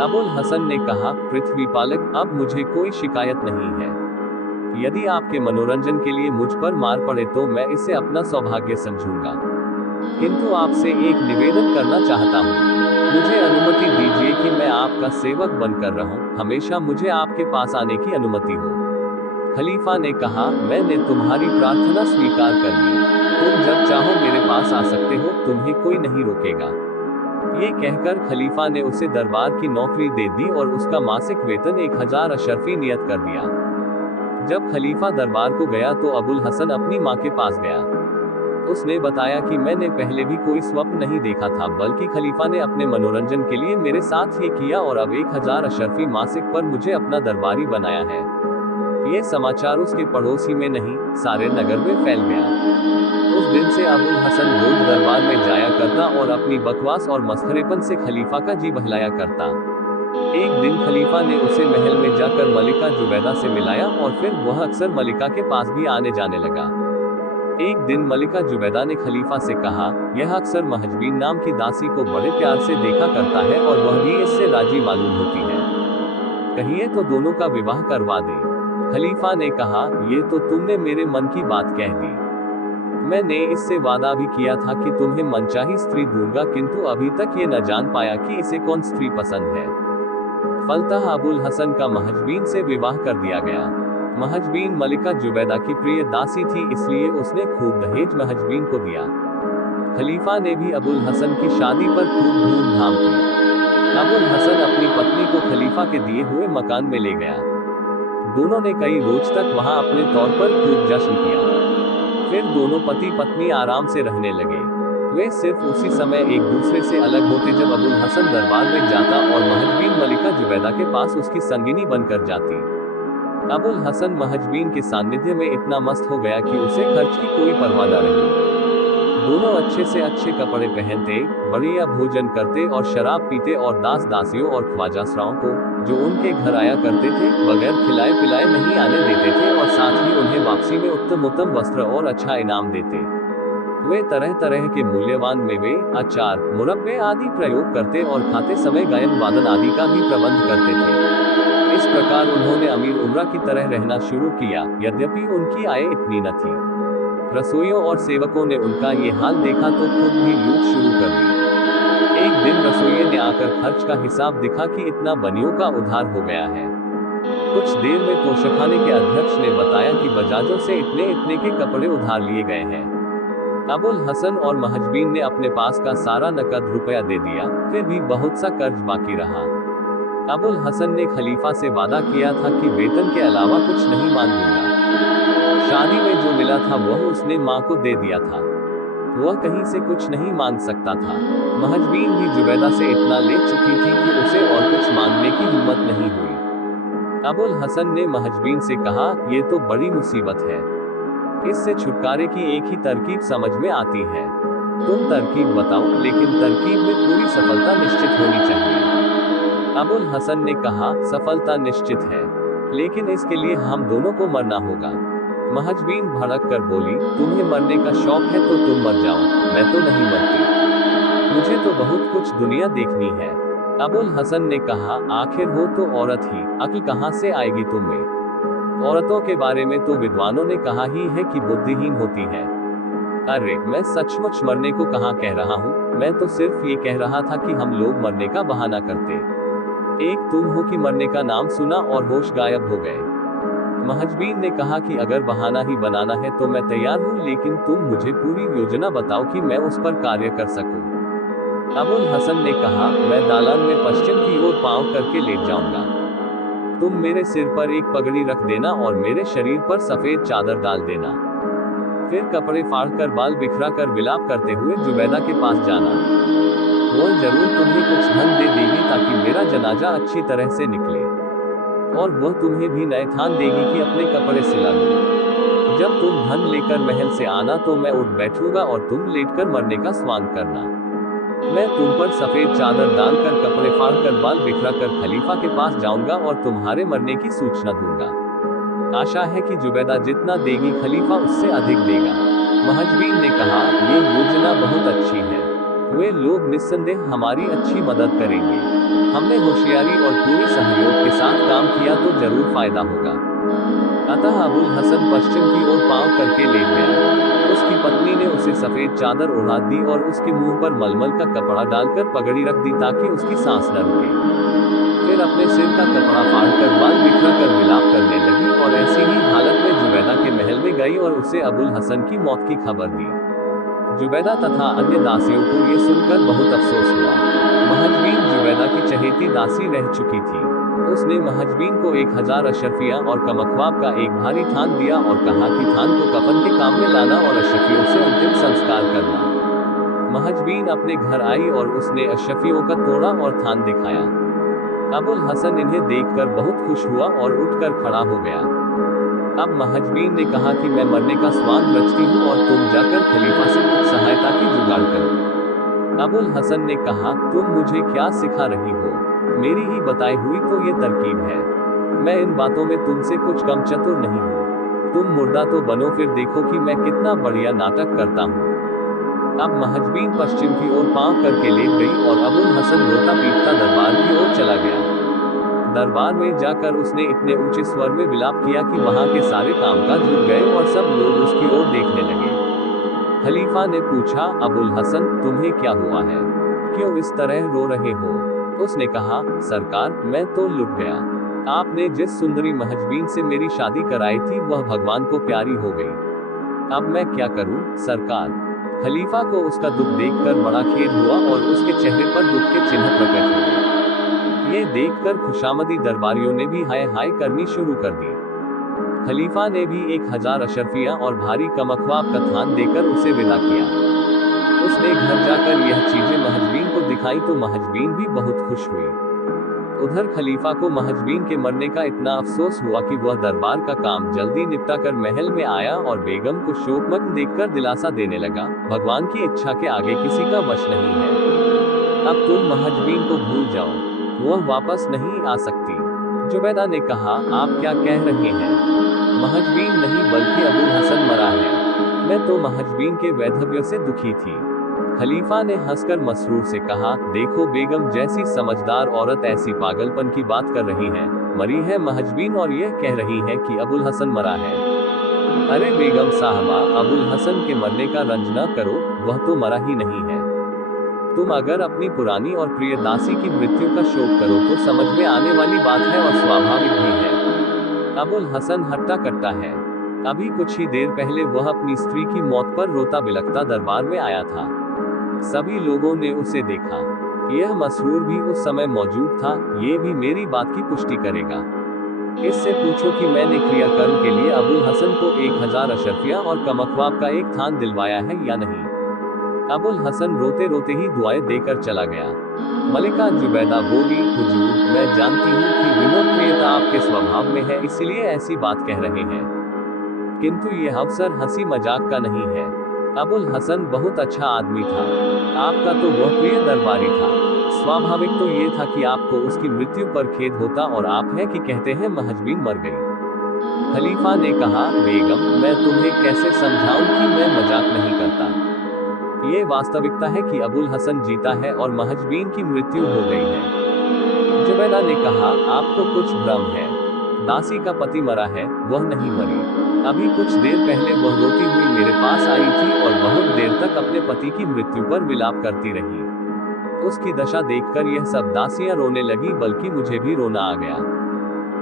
अबुल हसन ने कहा, पृथ्वी पालक, अब मुझे कोई शिकायत नहीं है। यदि आपके मनोरंजन के लिए मुझ पर मार पड़े तो मैं इसे अपना सौभाग्य समझूंगा, किंतु आपसे एक निवेदन करना चाहता हूँ। मुझे अनुमति दीजिए कि मैं आपका सेवक बनकर रहूं, हमेशा मुझे आपके पास आने की अनुमति हो। खलीफा ने कहा, मैंने तुम्हारी प्रार्थना स्वीकार कर ली। तुम जब चाहो मेरे पास आ सकते हो, तुम्हें कोई नहीं रोकेगा। ये कहकर खलीफा ने उसे दरबार की नौकरी दे दी और उसका मासिक वेतन 1000 अशरफी नियत कर दिया। जब खलीफा दरबार को गया तो अबुल हसन अपनी माँ के पास गया। उसने बताया कि मैंने पहले भी कोई स्वप्न नहीं देखा था, बल्कि खलीफा ने अपने मनोरंजन के लिए मेरे साथ ये किया और अब 1000 अशरफी मासिक पर मुझे अपना दरबारी बनाया है। ये समाचार उसके पड़ोसी में नहीं, सारे नगर में फैल गया। उस दिन से अबुल हसन रोज दरबार में जाया करता और अपनी बकवास और मस्खरेपन से खलीफा का जी बहलाया करता। एक दिन खलीफा ने उसे महल में जाकर मलिका जुबैदा से मिलाया और फिर वह अक्सर मलिका के पास भी आने जाने लगा। एक दिन मलिका जुबैदा ने खलीफा से कहा, यह अक्सर महजबीन नाम की दासी को बड़े प्यार से देखा करता है और वह भी इससे राजी मालूम होती है। कहिए तो दोनों का विवाह करवा दे। खलीफा ने कहा, ये तो तुमने मेरे मन की बात कह दी। मैंने इससे वादा भी किया था कि तुम्हें मनचाही स्त्री दूंगा, किंतु अभी तक ये न जान पाया कि इसे कौन स्त्री पसंद है। फलतः अबुल हसन का महजबीन से विवाह कर दिया गया। महजबीन मलिका जुबैदा की प्रिय दासी थी, इसलिए उसने खूब दहेज महजबीन को दिया। खलीफा ने भी अबुल हसन की शादी पर खूब धूमधाम की। अबुल हसन अपनी पत्नी को खलीफा के दिए हुए मकान में ले गया। दोनों ने कई रोज तक वहां अपने तौर पर खूब जश्न किया। फिर दोनों पति पत्नी आराम से रहने लगे। वे सिर्फ उसी समय एक दूसरे से अलग होते जब अबुल हसन दरबार में जाता और महजबीन मलिका जुबैदा के पास उसकी संगिनी बनकर जाती। अबुल हसन महजबीन के सानिध्य में इतना मस्त हो गया कि उसे खर्च की कोई परवाह न रही। दोनों अच्छे से अच्छे कपड़े पहनते, बढ़िया भोजन करते और शराब पीते और दास दासियों और ख्वाजासराओं को, जो उनके घर आया करते थे, बगैर खिलाए पिलाए नहीं आने देते थे और साथ ही उन्हें वापसी में उत्तम उत्तम वस्त्र और अच्छा इनाम देते। वे तरह तरह के मूल्यवान मेवे, अचार, मुरब्बे आदि प्रयोग करते और खाते समय गायन वादन आदि का भी प्रबंध करते थे। इस प्रकार उन्होंने अमीर उमरा की तरह रहना शुरू किया, यद्यपि उनकी आय इतनी न थी। रसोइयों और सेवकों ने उनका ये हाल देखा तो खुद भी लूट शुरू कर दी। एक दिन रसोइये ने आकर खर्च का हिसाब दिखा कि इतना बनियों का उधार हो गया है। कुछ देर में तोशाखाने के अध्यक्ष ने बताया कि बजाजों से इतने इतने के कपड़े उधार लिए गए हैं। अबुल हसन और महजबीन ने अपने पास का सारा नकद रुपया दे दिया, फिर भी बहुत सा कर्ज बाकी रहा। अबुल हसन ने खलीफा से वादा किया था कि वेतन के अलावा कुछ नहीं मांगूंगा। शादी में जो मिला था वह उसने माँ को दे दिया था। वह कहीं से कुछ नहीं मांग सकता था। महजबीन भी जुबैदा से इतना ले चुकी थी कि उसे और कुछ मांगने की हिम्मत नहीं हुई। अबुल हसन ने महजबीन से कहा, ये तो बड़ी मुसीबत है। इससे छुटकारे की एक ही तरकीब समझ में आती है। तुम तरकीब बताओ, लेकिन तरकीब में पूरी सफलता निश्चित होनी चाहिए। अबुल हसन ने कहा, सफलता निश्चित है, लेकिन इसके लिए हम दोनों को मरना होगा। महजबीन भड़क कर बोली, तुम्हें मरने का शौक है तो तुम मर जाओ, मैं तो नहीं मरती। मुझे तो बहुत कुछ दुनिया देखनी है। अबुल हसन ने कहा, आखिर हो तो औरत ही, अक्ल कहाँ से आएगी तुम में? औरतों के बारे में तो विद्वानों ने कहा ही है कि बुद्धिहीन होती है। अरे मैं सचमुच मरने को कहाँ कह रहा हूँ, मैं तो सिर्फ ये कह रहा था कि हम लोग मरने का बहाना करते। एक तुम हो कि मरने का नाम सुना और होश गायब हो गए। महजबीन ने कहा कि अगर बहाना ही बनाना है तो मैं तैयार हूँ, लेकिन तुम मुझे पूरी योजना बताओ कि मैं उस पर कार्य कर सकूं। अबुल हसन ने कहा, मैं दालान में पश्चिम की ओर पांव करके लेट जाऊंगा। तुम मेरे सिर पर एक पगड़ी रख देना और मेरे शरीर पर सफेद चादर डाल देना। फिर कपड़े फाड़कर बाल बिखरा कर विलाप करते हुए जुबैदा के पास जाना। वह जरूर तुम्हें कुछ धन दे देगी ताकि मेरा जनाजा अच्छी तरह से निकले, और वह तुम्हें भी नए थान देगी कि अपने कपड़े सिला लो। जब तुम धन लेकर महल से आना तो मैं उठ बैठूंगा और तुम लेटकर मरने का स्वांग करना। मैं तुम पर सफेद चादर डालकर कपड़े फाड़कर बाल बिखरा कर खलीफा के पास जाऊंगा और तुम्हारे मरने की सूचना दूंगा। आशा है कि जुबैदा जितना देगी खलीफा उससे अधिक देगा। महजबीन ने कहा, ये योजना बहुत अच्छी है। वे लोग निस्संदेह हमारी अच्छी मदद करेंगे। हमने होशियारी और पूरे सहयोग के साथ काम किया तो जरूर फायदा होगा। अतः अबुल हसन पश्चिम की ओर पांव करके लेट गया। उसकी पत्नी ने उसे सफेद चादर उड़ा दी और उसके मुंह पर मलमल का कपड़ा डालकर पगड़ी रख दी ताकि उसकी सांस न रुके। फिर अपने सिर का कपड़ा फाड़कर बाल बिखरा कर विलाप करने लगी और ऐसी ही हालत में जुबैदा के महल में गई और उसे अबुल हसन की मौत की खबर दी। जुबैदा तथा अन्य दासियों को ये सुनकर बहुत अफसोस हुआ। महजबीन जुबैदा की चहेती दासी रह चुकी थी। उसने महजबीन को 1000 अशरफिया और कमख्वाब का एक भारी थान दिया और कहा कि थान को कफन के काम में लाना और अशरफियों से अंतिम संस्कार करना। महजबीन अपने घर आई और उसने अशरफियों का तोड़ा और थान दिखाया। अबुल हसन इन्हें देखकर बहुत खुश हुआ और उठकर खड़ा हो गया। अब महजबीन ने कहा कि मैं मरने का स्वांग रचती हूँ और तुम जाकर खलीफा से कुछ सहायता की जुगाड़ करो। अबुल हसन ने कहा, तुम मुझे क्या सिखा रही हो? मेरी ही बताई हुई तो ये तरकीब है। मैं इन बातों में तुमसे कुछ कम चतुर नहीं हूँ। तुम मुर्दा तो बनो, फिर देखो कि मैं कितना बढ़िया नाटक करता हूँ। अब महजबीन पश्चिम की ओर पांव करके लेट गई और अबुल हसन रोता पीटता दरबार की ओर चला गया। दरबार में जाकर उसने इतने ऊंचे स्वर में विलाप किया कि वहां के सारे कामकाज रुक गए और सब लोग उसकी ओर देखने लगे। खलीफा ने पूछा, अबुल हसन, तुम्हें क्या हुआ है? क्यों इस तरह रो रहे हो? उसने कहा, सरकार, मैं तो लुट गया। आपने जिस सुंदरी महजबीन से मेरी शादी कराई थी वह भगवान को प्यारी हो गई। अब मैं क्या करूं, सरकार? खलीफा को उसका दुख देखकर बड़ा खेद हुआ और उसके चेहरे पर दुख के चिन्ह प्रकट हुए। ये देखकर खुशामदी दरबारियों ने भी हाय हाय करनी शुरू कर दी। खलीफा ने भी 1000 अशरफिया और भारी कमख्वाब का थान देकर उसे विदा किया। उसने घर जाकर यह चीजें महजबीन को दिखाई तो महजबीन भी बहुत खुश हुई। उधर खलीफा को महजबीन के मरने का इतना अफसोस हुआ कि वह दरबार का काम जल्दी निपटाकर महल में आया और बेगम को शोकमग्न देखकर दिलासा देने लगा, भगवान की इच्छा के आगे किसी का वश नहीं है। अब तुम महजबीन को भूल जाओ, वह वापस नहीं आ सकती। जुबैदा ने कहा, आप क्या कह रहे हैं? महजबीन नहीं बल्कि अबुल हसन मरा है। मैं तो महजबीन के वैधव्य से दुखी थी। खलीफा ने हंसकर मसरूर से कहा, देखो बेगम जैसी समझदार औरत ऐसी पागलपन की बात कर रही है। मरी है महजबीन और यह कह रही है कि अबुल हसन मरा है। अरे बेगम साहबा, अबुल हसन के मरने का रंज न करो, वह तो मरा ही नहीं है। तुम अगर अपनी पुरानी और प्रिय दासी की मृत्यु का शोक करो तो समझ में आने वाली बात है और स्वाभाविक भी है। अबुल हसन हट्टा कट्टा है। अभी कुछ ही देर पहले वह अपनी स्त्री की मौत पर रोता बिलखता दरबार में आया था। सभी लोगों ने उसे देखा। यह मसरूर भी उस समय मौजूद था। ये भी मेरी बात की पुष्टि करेगा। इससे पूछो कि मैंने क्रियाकर्म के लिए अबुल हसन को 1000 अशरफिया और कमकवाब का एक थान दिलवाया है या नहीं। अबुल हसन रोते रोते ही दुआएं देकर चला गया। मलिका जुबैदा बोली, हुजूर, मैं जानती हूँ कि विनोदप्रियता आपके स्वभाव में है, इसलिए ऐसी बात कह रहे हैं, किंतु यह अवसर हंसी मजाक का नहीं है। अबुल हसन बहुत अच्छा आदमी था। आपका तो वह प्रिय दरबारी था। स्वाभाविक तो ये था कि आपको उसकी मृत्यु पर खेद होता और आप है कि कहते हैं महजबीन मर गई। खलीफा ने कहा, बेगम मैं तुम्हें कैसे समझाऊं कि मैं मजाक नहीं करता। ये वास्तविकता है कि अबुल हसन जीता है और महजबीन की मृत्यु हो गई है। जुबैदा ने कहा, आपको कुछ भ्रम है। दासी का पति मरा है, वह नहीं मरी। अभी कुछ देर पहले वह रोती हुई मेरे पास आई थी और बहुत देर तक अपने पति की मृत्यु पर विलाप करती रही। उसकी दशा देखकर यह सब दासियां रोने लगी, बल्कि मुझे भी रोना आ गया।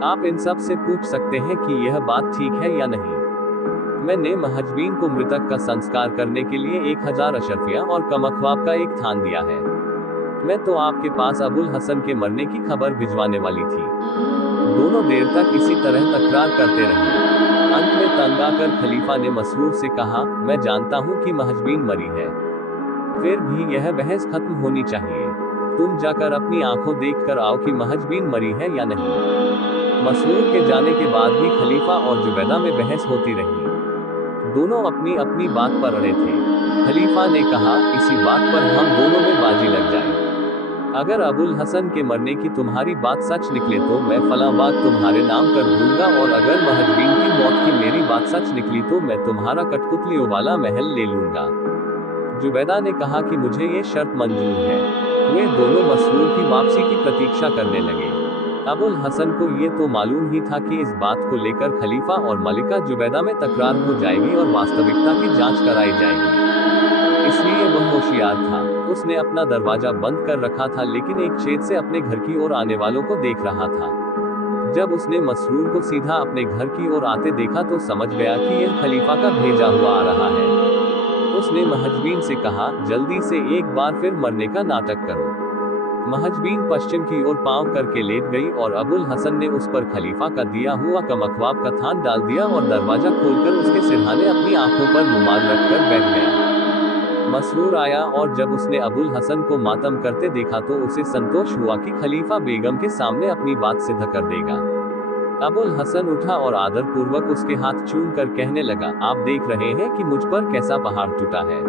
आप इन सब से पूछ सकते हैं कि यह बात ठीक है या नहीं। मैंने महजबीन को मृतक का संस्कार करने के लिए 1000 अशरफिया और कमकवाब का एक थान दिया है। मैं तो आपके पास अबुल हसन के मरने की खबर भिजवाने वाली थी। दोनों देर तक इसी तरह तकरार करते रहे। अंत में तंग आकर खलीफा ने मसरूर से कहा, मैं जानता हूँ कि महजबीन मरी है, फिर भी यह बहस खत्म होनी चाहिए। तुम जाकर अपनी आंखों देखकर आओ कि महजबीन मरी है या नहीं। मसरूर के जाने के बाद भी खलीफा और जुबैदा में बहस होती रही। दोनों अपनी अपनी बात पर अड़े थे। खलीफा ने कहा, इसी बात पर हम दोनों में बाजी लग जाए। अगर अबुल हसन के मरने की तुम्हारी बात सच निकले तो मैं फलां बाग तुम्हारे नाम कर दूंगा, और अगर महजबीन की मौत की मेरी बात सच निकली तो मैं तुम्हारा कठपुतलियों वाला महल ले लूंगा। जुबैदा ने कहा कि मुझे ये शर्त मंजूर है। वे दोनों मसरूर की वापसी की प्रतीक्षा करने लगे। अबुल हसन को ये तो मालूम ही था कि इस बात को लेकर खलीफा और मलिका जुबैदा में तकरार हो जाएगी और वास्तविकता की जांच कराई जाएगी, इसलिए वह होशियार था। उसने अपना दरवाजा बंद कर रखा था, लेकिन एक छेद से अपने घर की ओर आने वालों को देख रहा था। जब उसने मसरूर को सीधा अपने घर की ओर आते देखा तो समझ गया कि यह खलीफा का भेजा हुआ आ रहा है। उसने महजबीन से कहा, जल्दी से एक बार फिर मरने का नाटक करो। महजबीन पश्चिम की ओर पांव करके लेट गई और अबुल हसन ने उस पर खलीफा का दिया हुआ कमकवाब का थान डाल दिया और दरवाजा खोलकर उसके सिरहाने अपनी आंखों पर रुमाल रखकर बैठ गया। मसरूर आया और जब उसने अबुल हसन को मातम करते देखा तो उसे संतोष हुआ कि खलीफा बेगम के सामने अपनी बात सिद्ध कर देगा। अबुल हसन उठा और आदर पूर्वक उसके हाथ चूम कर कहने लगा, आप देख रहे हैं कि मुझ पर कैसा पहाड़ टूटा है।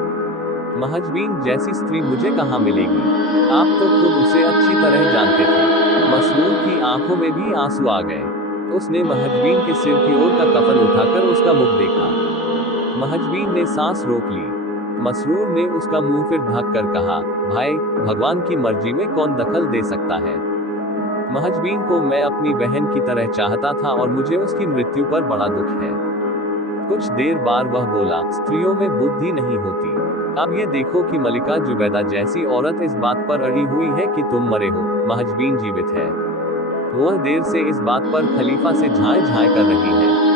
महजबीन जैसी स्त्री मुझे कहाँ मिलेगी। आप तो खुद उसे अच्छी तरह जानते थे। मसरूर की आंखों में भी आंसू आ गए। उसने महजबीन के सिर की ओर का कफन उठाकर उसका मुख देखा। महजबीन ने सांस रोक ली। मसरूर ने उसका मुंह फिर ढक कर कहा, भाई, भगवान की मर्जी में कौन दखल दे सकता है। महजबीन को मैं अपनी बहन की तरह चाहता था और मुझे उसकी मृत्यु पर बड़ा दुख है। कुछ देर बाद वह बोला, स्त्रियों में बुद्धि नहीं होती। अब ये देखो कि मलिका जुबैदा जैसी औरत इस बात पर अड़ी हुई है कि तुम मरे हो, महजबीन जीवित है। वह देर से इस बात पर खलीफा से झाए झाए कर रही है।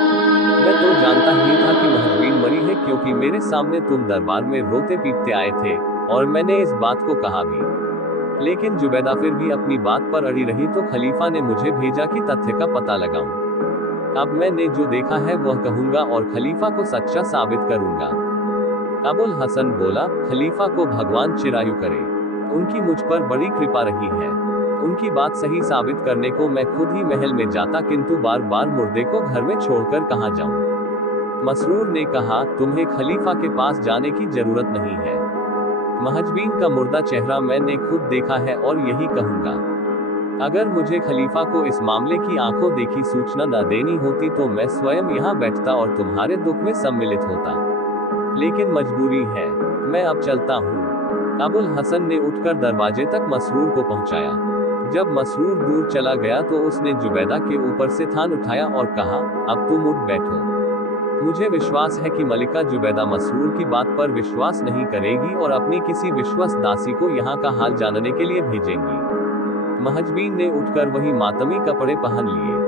मैं तो जानता ही था कि महजबीन मरी है, क्योंकि मेरे सामने तुम दरबार में रोते पीटते आए थे और मैंने इस बात को कहा भी। लेकिन जुबैदा फिर भी अपनी बात पर अड़ी रही तो खलीफा ने मुझे भेजा कि तथ्य का पता लगाऊं। अब मैंने जो देखा है वह कहूंगा और खलीफा को सच्चा साबित करूंगा। अबुल हसन बोला, खलीफा को भगवान चिरायु करे। उनकी मुझ पर बड़ी कृपा रही है। उनकी बात सही साबित करने को मैं खुद ही महल में जाता, किंतु बार बार मुर्दे को घर में छोड़कर कहां जाऊं। मसरूर ने कहा, तुम्हें खलीफा के पास जाने की जरूरत नहीं है। महजबीन का मुर्दा चेहरा मैंने खुद देखा है और यही कहूंगा। अगर मुझे खलीफा को इस मामले की आंखों देखी सूचना न देनी होती तो मैं स्वयं यहाँ बैठता और तुम्हारे दुख में सम्मिलित होता, लेकिन मजबूरी है। मैं अब चलता हूँ। अबुल हसन ने उठकर दरवाजे तक मसरूर को पहुंचाया। जब मसरूर दूर चला गया तो उसने जुबैदा के ऊपर से थान उठाया और कहा, अब तुम उठ बैठो। मुझे विश्वास है कि मलिका जुबैदा मसरूर की बात पर विश्वास नहीं करेगी और अपनी किसी विश्वस्त दासी को यहाँ का हाल जानने के लिए भेजेंगी। महजबीन ने उठकर वही मातमी कपड़े पहन लिए।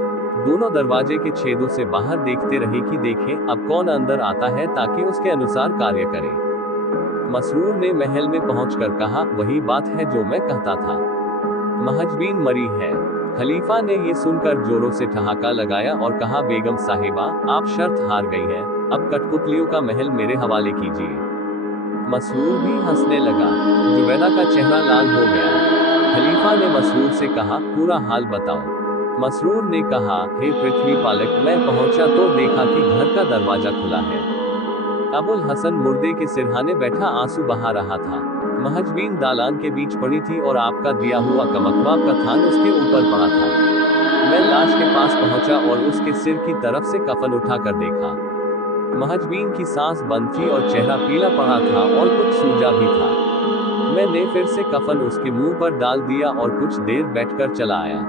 दोनों दरवाजे के छेदों से बाहर देखते रहे कि देखें अब कौन अंदर आता है ताकि उसके अनुसार कार्य करें। मसरूर ने महल में पहुंचकर कहा, वही बात है जो मैं कहता था, महजबीन मरी है। खलीफा ने ये सुनकर जोरों से ठहाका लगाया और कहा, बेगम साहिबा, आप शर्त हार गई हैं, अब कठपुतलियों का महल मेरे हवाले कीजिए। मसरूर भी हंसने लगा। जुबैदा का चेहरा लाल हो गया। खलीफा ने मसरूर से कहा, पूरा हाल बताओ। मसरूर ने कहा, हे पृथ्वी पालक, मैं पहुंचा तो देखा कि घर का दरवाजा खुला है। अबुल हसन मुर्दे के सिरहाने बैठा आंसू बहा रहा था। महजबीन दालान के बीच पड़ी थी और आपका दिया हुआ कमकवाब का थान उसके ऊपर पड़ा था। मैं लाश के पास पहुंचा और उसके सिर की तरफ से कफन उठाकर देखा। महजबीन की सांस बंद थी और चेहरा पीला पड़ा था और कुछ सूजा भी था। मैंने फिर से कफन उसके मुंह पर डाल दिया और कुछ देर बैठकर चला आया।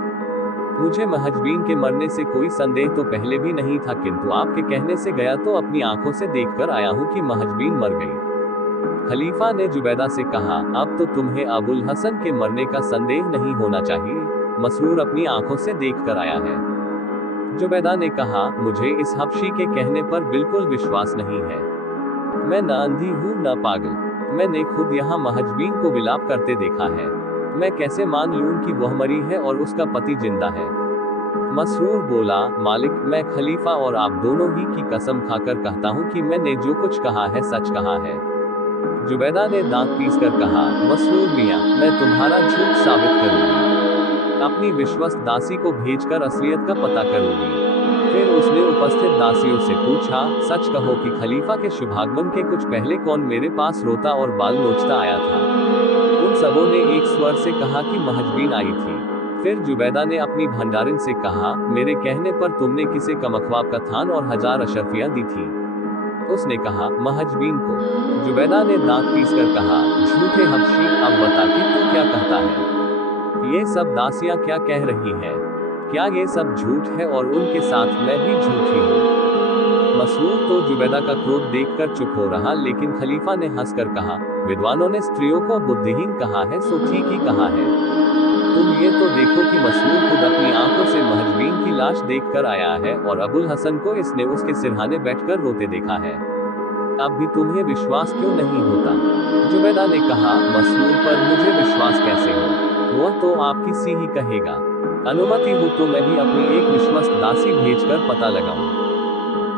मुझे महजबीन के मरने से कोई संदेह तो पहले भी नहीं था, किंतु आपके कहने से गया तो अपनी आंखों से देखकर आया हूं कि महजबीन मर गई। खलीफा ने जुबैदा से कहा, अब तो तुम्हें अबुल हसन के मरने का संदेह नहीं होना चाहिए, मसरूर अपनी आंखों से देखकर आया है। जुबैदा ने कहा, मुझे इस हबशी के कहने पर बिल्कुल विश्वास नहीं है। मैं न अंधी हूँ न पागल, मैंने खुद यहाँ महजबीन को विलाप करते देखा है। मैं कैसे मान लूं कि वह मरी है और उसका पति जिंदा है। मसरूर बोला, मालिक, मैं खलीफा और आप दोनों ही की कसम खाकर कहता हूं कि मैंने जो कुछ कहा है सच कहा है। जुबैदा ने दांत पीसकर कहा, मसरूर मियां, मैं तुम्हारा झूठ साबित करूंगी। अपनी विश्वस्त दासी को भेजकर असलियत का पता करूंगी। फिर उसने उपस्थित दासियों से पूछा, सच कहो कि खलीफा के शुभागमन के कुछ पहले कौन मेरे पास रोता और बाल नोचता आया था? उन सबों ने एक स्वर से कहा कि महजबीन आई थी। फिर जुबैदा ने अपनी भंडारिन से कहा, मेरे कहने पर तुमने किसे कमकवाब का थान और 1000 अशरफियां दी थी? उसने कहा, महजबीन को। जुबैदा ने दांत पीसकर कहा, झूठे हबशी, अब बता कि तू क्या कहता है? ये सब दासियां क्या कह रही हैं? क्या ये सब झूठ है और उनके साथ मैं भी झूठी हूँ? मसरूर तो जुबैदा का क्रोध देखकर चुप हो रहा, लेकिन खलीफा ने हंसकर कहा, विद्वानों ने स्त्रियों को बुद्धिहीन कहा है सो ठीक ही कहा है। तुम ये तो देखो कि मसरूर खुद अपनी आंखों से महजबीन की लाश देखकर आया है और अबुल हसन को इसने उसके सिरहाने बैठकर रोते देखा है। अब भी तुम्हें विश्वास क्यों नहीं होता? जुबैदा ने कहा, मसरूर पर मुझे विश्वास कैसे हो? वह तो आपकी सी ही कहेगा। अनुमति हो तो मैं भी अपनी एक विश्वस्त दासी भेजकर पता लगाऊं।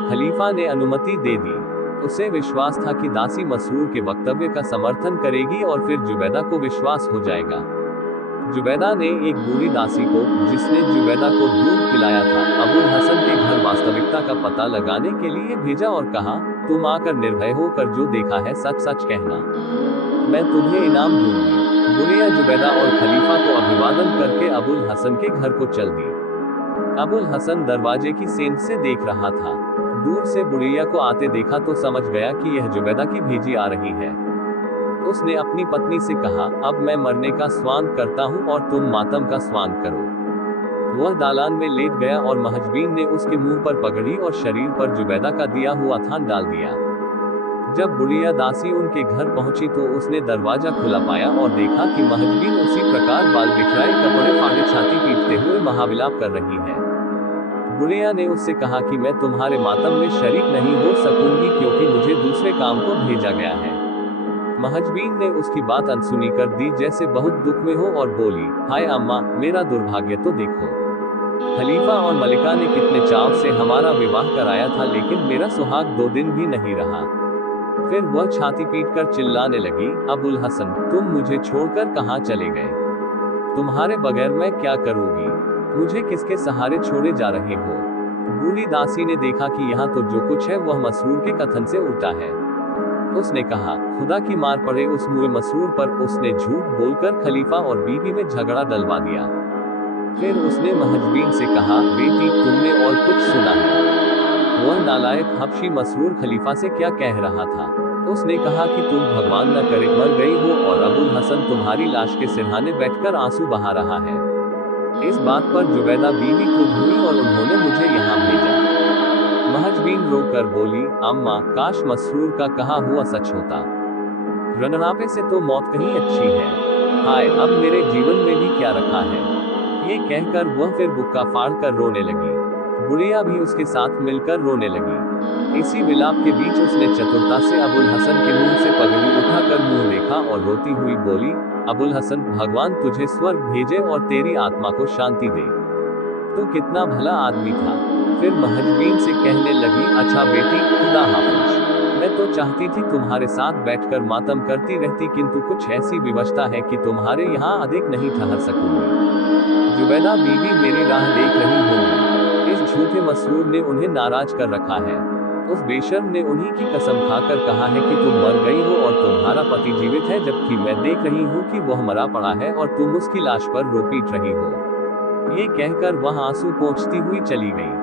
खलीफा ने अनुमति दे दी। उसे विश्वास था कि दासी मसरूर के वक्तव्य का समर्थन करेगी और फिर जुबैदा को विश्वास हो जाएगा। जुबैदा ने एक बूढ़ी दासी को, जिसने जुबैदा को दूध पिलाया था, अबुल हसन के घर वास्तविकता का पता लगाने के लिए भेजा और कहा, तुम आकर निर्भय होकर जो देखा है सच सच कहना, मैं तुम्हें इनाम दूंगी। बुढ़िया जुबैदा और खलीफा को अभिवादन करके अबुल हसन के घर को चल दी। अबुल हसन दरवाजे की सेंध से देख रहा था। दूर से बुढ़िया को आते देखा तो समझ गया कि यह जुबैदा की भेजी आ रही है। उसने अपनी पत्नी से कहा, अब मैं मरने का स्वांग करता हूँ और तुम मातम का स्वांग करो। वह दालान में लेट गया और महजबीन ने उसके मुंह पर पगड़ी और शरीर पर जुबैदा का दिया हुआ थान डाल दिया। जब बुढ़िया दासी उनके घर पहुंची तो उसने दरवाजा खुला पाया और देखा कि महजबीन उसी प्रकार बाल बिखराए कपड़े फाड़े छाती पीटते हुए महाविलाप कर रही है। बुढ़िया ने उससे कहा कि मैं तुम्हारे मातम में शरीक नहीं हो सकूंगी क्योंकि मुझे दूसरे काम को भेजा गया है। महजबीन ने उसकी बात अनसुनी कर दी जैसे बहुत दुख में हो और बोली, हाय अम्मा, मेरा दुर्भाग्य तो देखो। खलीफा और मलिका ने कितने चाव से हमारा विवाह कराया था, लेकिन मेरा सुहाग 2 दिन भी नहीं रहा। फिर वह छाती पीटकर चिल्लाने लगी, अबुल हसन, तुम मुझे छोड़कर कहाँ चले गए? तुम्हारे बगैर मैं क्या करूंगी? मुझे किसके सहारे छोड़े जा रहे हो? बूढ़ी दासी ने देखा कि यहाँ तो जो कुछ है वह मसरूर के कथन से उल्टा है। उसने कहा, खुदा की मार पड़े उस मुए मसरूर पर। उसने झूठ बोलकर खलीफा और बीवी में झगड़ा डलवा दिया। फिर उसने महजबीन से कहा, बेटी, तुमने और कुछ सुना है? वह नालायक हबशी मसरूर खलीफा से क्या कह रहा था? उसने कहा कि तुम भगवान न करे मर गई हो और अबुल हसन तुम्हारी लाश के सिरहाने बैठकर आंसू बहा रहा है। इस बात पर जुबैदा बीवी क्रुद्ध हुई और उन्होंने मुझे यहाँ भेजा। महजबीन रोकर बोली, अम्मा, काश मसरूर का कहा हुआ सच होता। रनरापे से तो मौत कहीं अच्छी है। हाय, अब मेरे जीवन में भी क्या रखा है। ये कहकर वह फिर बुक्का फाड़ कर रोने लगी। बुढ़िया भी उसके साथ मिलकर रोने लगी। इसी विलाप के बीच उसने चतुरता से अबुल हसन के मुंह से पगड़ी उठाकर मुंह देखा और रोती हुई बोली, अबुल हसन, भगवान तुझे स्वर्ग भेजे और तेरी आत्मा को शांति दे। तू कितना भला आदमी था। फिर महजबीन से कहने लगी, अच्छा बेटी, खुदा हाफिज। मैं तो चाहती थी तुम्हारे साथ बैठकर मातम करती रहती, किंतु कुछ ऐसी विवशता है कि तुम्हारे यहाँ अधिक नहीं ठहर सकूंगी। जुबैदा बीवी मेरी राह देख रही होंगी। इस झूठे मसरूर ने उन्हें नाराज कर रखा है। उस बेशर्म ने उन्हीं की कसम खाकर कहा है कि तुम मर गई हो और तुम्हारा पति जीवित है, जबकि मैं देख रही हूँ कि वह मरा पड़ा है और तुम उसकी लाश पर रो पीट रही हो। ये कहकर वह आंसू पोंछती हुई चली गई।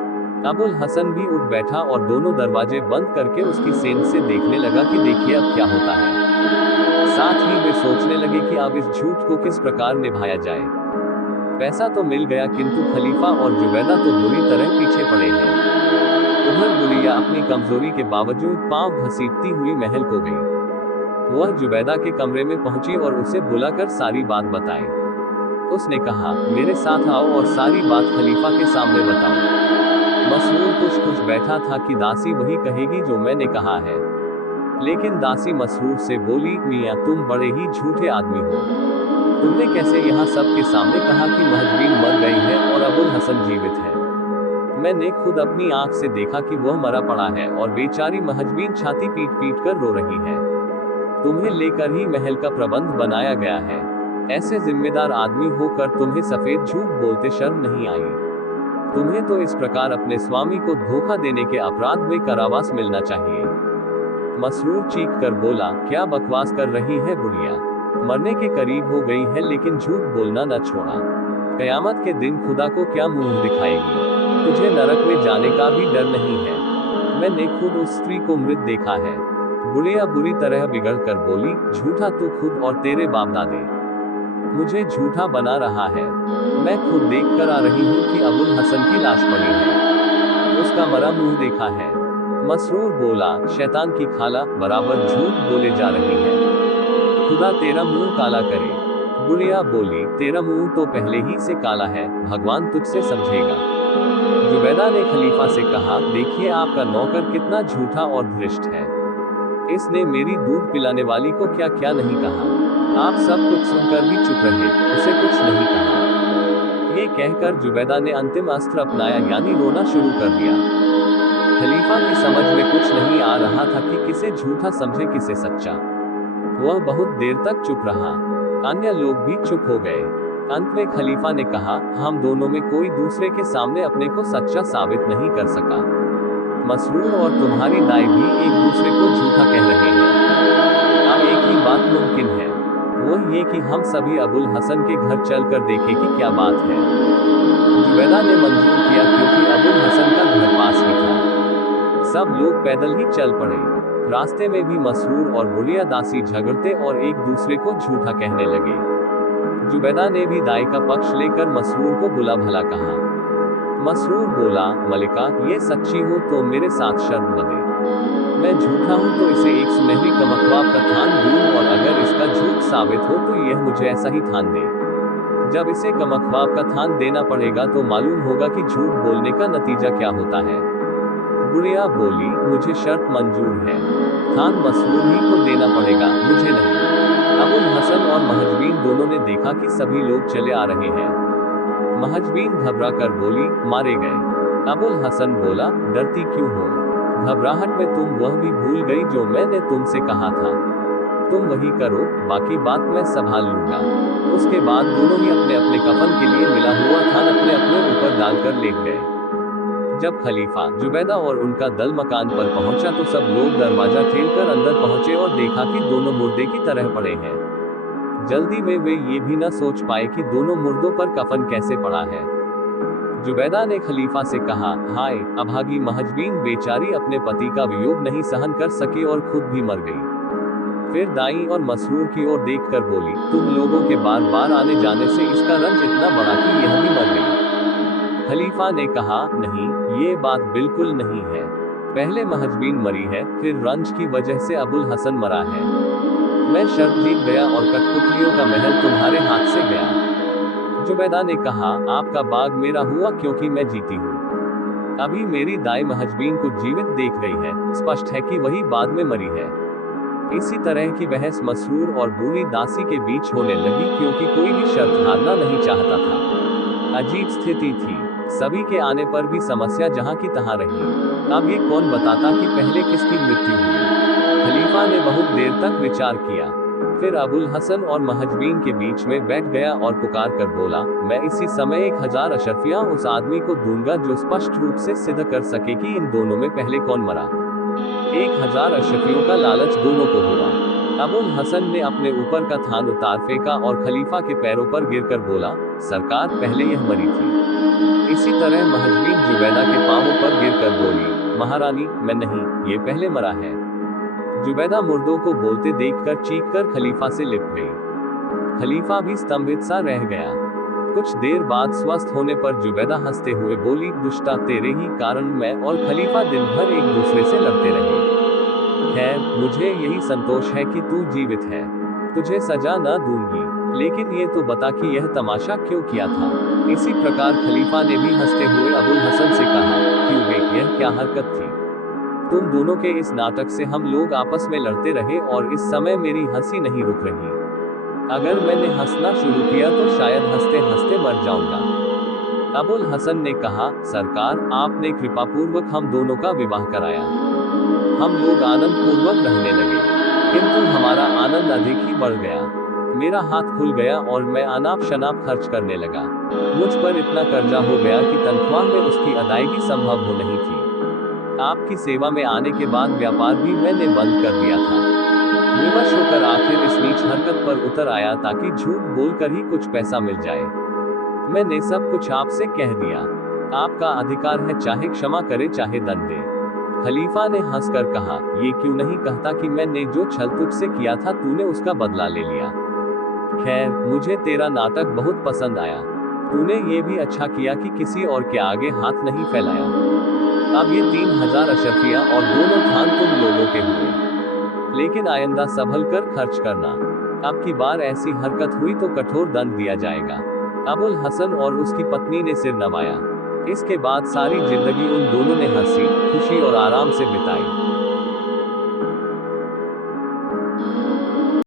अबुल हसन भी उठ बैठा और दोनों दरवाजे बंद करके उसकी सेंध से देखने लगा कि देखिए अब क्या होता है। साथ ही वे सोचने लगे कि अब इस झूठ को किस प्रकार निभाया जाए। पैसा तो मिल गया, किंतु खलीफा और जुबैदा तो बुरी तरह पीछे पड़े हैं। उधर बुढ़िया अपनी कमजोरी के बावजूद पांव घसीटती हुई महल को गई। वह जुबैदा के कमरे में पहुंची और उसे बुलाकर सारी बात बताई। उसने कहा, मेरे साथ आओ और सारी बात खलीफा के सामने बताओ। मसरूर कुछ कुछ बैठा था कि दासी वही कहेगी जो मैंने कहा है। लेकिन दासी मसरूर से बोली, मियाँ तुम बड़े ही झूठे आदमी हो। तुमने कैसे यहाँ सबके सामने कहा कि महजबीन मर गई है और अबुल हसन जीवित है। मैंने खुद अपनी आंख से देखा कि वह मरा पड़ा है और बेचारी महजबीन छाती पीट पीट कर रो रही है। तुम्हें लेकर ही महल का प्रबंध बनाया गया है। ऐसे जिम्मेदार आदमी होकर तुम्हें सफेद झूठ बोलते शर्म नहीं आई। तुम्हें तो इस प्रकार अपने स्वामी को धोखा देने के अपराध में कारावास मिलना चाहिए। मसरूर चीख कर बोला, क्या बकवास कर रही है बुढ़िया। मरने के करीब हो गई है लेकिन झूठ बोलना न छोड़ा। कयामत के दिन खुदा को क्या मुंह दिखाएगी। तुझे नरक में जाने का भी डर नहीं है। मैंने खुद उस स्त्री को मृत देखा है। बुढ़िया बुरी तरह बिगड़ कर बोली, झूठा तू खुद और तेरे बाप दादे। मुझे झूठा बना रहा है। मैं खुद देख कर आ रही हूँ कि अबुल हसन की लाश पड़ी है। उसका मरा मुंह देखा है। मसरूर बोला, शैतान की खाला, बराबर झूठ बोले जा रही है। खुदा तेरा मुंह काला करे। बुढ़िया बोली, तेरा मुंह तो पहले ही से काला है, भगवान तुझसे समझेगा। जुबैदा ने खलीफा से कहा, देखिए आपका नौकर कितना झूठा और धृष्ट है। इसने मेरी दूध पिलाने वाली को क्या क्या नहीं कहा। आप सब कुछ सुनकर भी चुप रहे, उसे कुछ नहीं कहा। ये कहकर जुबैदा ने अंतिम अस्त्र अपनाया, यानी रोना शुरू कर दिया। खलीफा की समझ में कुछ नहीं आ रहा था कि किसे झूठा समझे किसे सच्चा। वह बहुत देर तक चुप रहा। अन्य लोग भी चुप हो गए। अंत में खलीफा ने कहा, हम दोनों में कोई दूसरे के सामने अपने को सच्चा साबित नहीं कर सका। मसरूर और तुम्हारी दाई भी एक दूसरे को झूठा कह रहे हैं। अब एक ही बात मुमकिन है, वो ये कि हम सभी अबुल हसन के घर चलकर देखें कि क्या बात है। जुबैदा ने मंजूर किया क्योंकि अबुल हसन का घर पास ही था। सब लोग पैदल ही चल पड़े। रास्ते में भी मसरूर और बुढ़िया दासी झगड़ते और एक दूसरे को झूठा कहने लगे। जुबैदा ने भी दाई का पक्ष लेकर मसरूर को बुला भला कहा। मसरूर बोला, मलिका, ये सच्ची हो तो मेरे साथ शर्त बंधे। मैं झूठा हूँ तो इसे एक सुनहरी कमख्वाब का थान दूं, और अगर इसका झूठ साबित हो तो यह मुझे ऐसा ही थान दे। जब इसे कमख्वाब का थान देना पड़ेगा तो मालूम होगा कि झूठ बोलने का नतीजा क्या होता है। बुढ़िया बोली, मुझे शर्त मंजूर है। थान मसरूर ही को देना पड़ेगा, मुझे नहीं। अबुल हसन और महजबीन दोनों ने देखा कि सभी लोग चले आ रहे हैं। महजबीन घबरा कर बोली, मारे गए। अबुल हसन बोला, डरती क्यों हो। घबराहट में तुम वह भी भूल गई जो मैंने तुमसे कहा था। तुम वही करो, बाकी बात मैं संभाल लूंगा। उसके बाद दोनों ही अपने अपने कफन के लिए मिला हुआ थान अपने अपने ऊपर डालकर लेट गए। जब खलीफा, जुबैदा और उनका दल मकान पर पहुंचा तो सब लोग दरवाजा ठेलकर अंदर पहुंचे और देखा कि दोनों मुर्दे की तरह पड़े हैं। जल्दी में वे ये भी न सोच पाए कि दोनों मुर्दों पर कफन कैसे पड़ा है। जुबैदा ने खलीफा से कहा, हाय अभागी महजबीन बेचारी अपने पति का वियोग नहीं सहन कर सकी और खुद भी मर गई। फिर दाई और मसरूर की ओर देखकर बोली, तुम लोगों के बार बार आने जाने से इसका रंज इतना बड़ा कि यह भी मर गई। खलीफा ने कहा, नहीं, ये बात बिल्कुल नहीं है। पहले महजबीन मरी है, फिर रंज की वजह से अबुल हसन मरा है। मैं शर्त जीत गया और कठपुतलियों का महल तुम्हारे हाथ से गया। जुबैदा ने कहा, आपका बाग मेरा हुआ क्योंकि मैं जीती हूँ। अभी मेरी दाई महजबीन को जीवित देख गई है, स्पष्ट है कि वही बाद में मरी है। इसी तरह की बहस मसरूर और बूढ़ी दासी के बीच होने लगी क्योंकि कोई भी शर्त हारना नहीं चाहता था। अजीब स्थिति थी। सभी के आने पर भी समस्या जहां की तहां रही। अब ये कौन बताता कि पहले किसकी मृत्यु हुई। खलीफा ने बहुत देर तक विचार किया, फिर अबुल हसन और महजबीन के बीच में बैठ गया और पुकार कर बोला, मैं इसी समय 1000 अशरफियां उस आदमी को दूंगा जो स्पष्ट रूप से सिद्ध कर सके कि इन दोनों में पहले कौन मरा। 1000 अशरफियों का लालच दोनों को हुआ। अबुल हसन ने अपने ऊपर का थान उतार फेंका और खलीफा के पैरों पर गिरकर बोला, सरकार पहले यह मरी थी। इसी तरह महजबीन जुबैदा के पांवों पर गिरकर बोली, महारानी मैं नहीं, ये पहले मरा है। जुबैदा मुर्दों को बोलते देखकर चीखकर खलीफा से लिपट गई। खलीफा भी स्तंभित सा रह गया। कुछ देर बाद स्वस्थ होने पर जुबैदा हंसते हुए बोली, दुष्टा तेरे ही कारण मैं और खलीफा दिन भर एक दूसरे से लड़ते रहे। खैर मुझे यही संतोष है कि तू जीवित है, तुझे सजा न दूंगी, लेकिन ये तो बता कि यह तमाशा क्यों किया था। इसी प्रकार खलीफा ने भी हंसते हुए अबुल हसन से कहा, क्यों बे, यह क्या हरकत थी। तुम दोनों के इस नाटक से हम लोग आपस में लड़ते रहे और इस समय मेरी हंसी नहीं रुक रही। अगर मैंने हंसना शुरू किया तो शायद हंसते हंसते मर जाऊंगा। अबुल हसन ने कहा, सरकार आपने कृपापूर्वक हम दोनों का विवाह कराया। हम लोग आनंद पूर्वक रहने लगे, किंतु हमारा आनंद अधिक ही बढ़ गया। मेरा हाथ खुल गया और मैं अनाप शनाप खर्च करने लगा। मुझ पर इतना कर्जा हो गया कि तनख्वाह में उसकी अदायगी संभव हो नहीं थी। आपकी सेवा में आने के बाद व्यापार भी मैंने बंद कर दिया था। विवश होकर आखिर इस नीच हरकत पर उतर आया ताकि झूठ बोलकर ही कुछ पैसा मिल जाए। मैंने सब कुछ आपसे कह दिया। आपका अधिकार है, चाहे क्षमा करे चाहे दंड दे। खलीफा ने हंसकर कहा, ये क्यों नहीं कहता कि मैंने जो छल तुझसे किया था तूने उसका बदला ले लिया। खैर मुझे तेरा नाटक बहुत पसंद आया। तूने ये भी अच्छा किया कि किसी और के आगे हाथ नहीं फैलाया। अब ये 3000 अशरफियां और दोनों थान तुम लोगों के हुए, लेकिन आइंदा संभल कर खर्च करना। अब की बार ऐसी हरकत हुई तो कठोर दंड दिया जाएगा। अबुल हसन और उसकी पत्नी ने सिर नवाया। इसके बाद सारी जिंदगी उन दोनों ने हंसी खुशी और आराम से बिताई।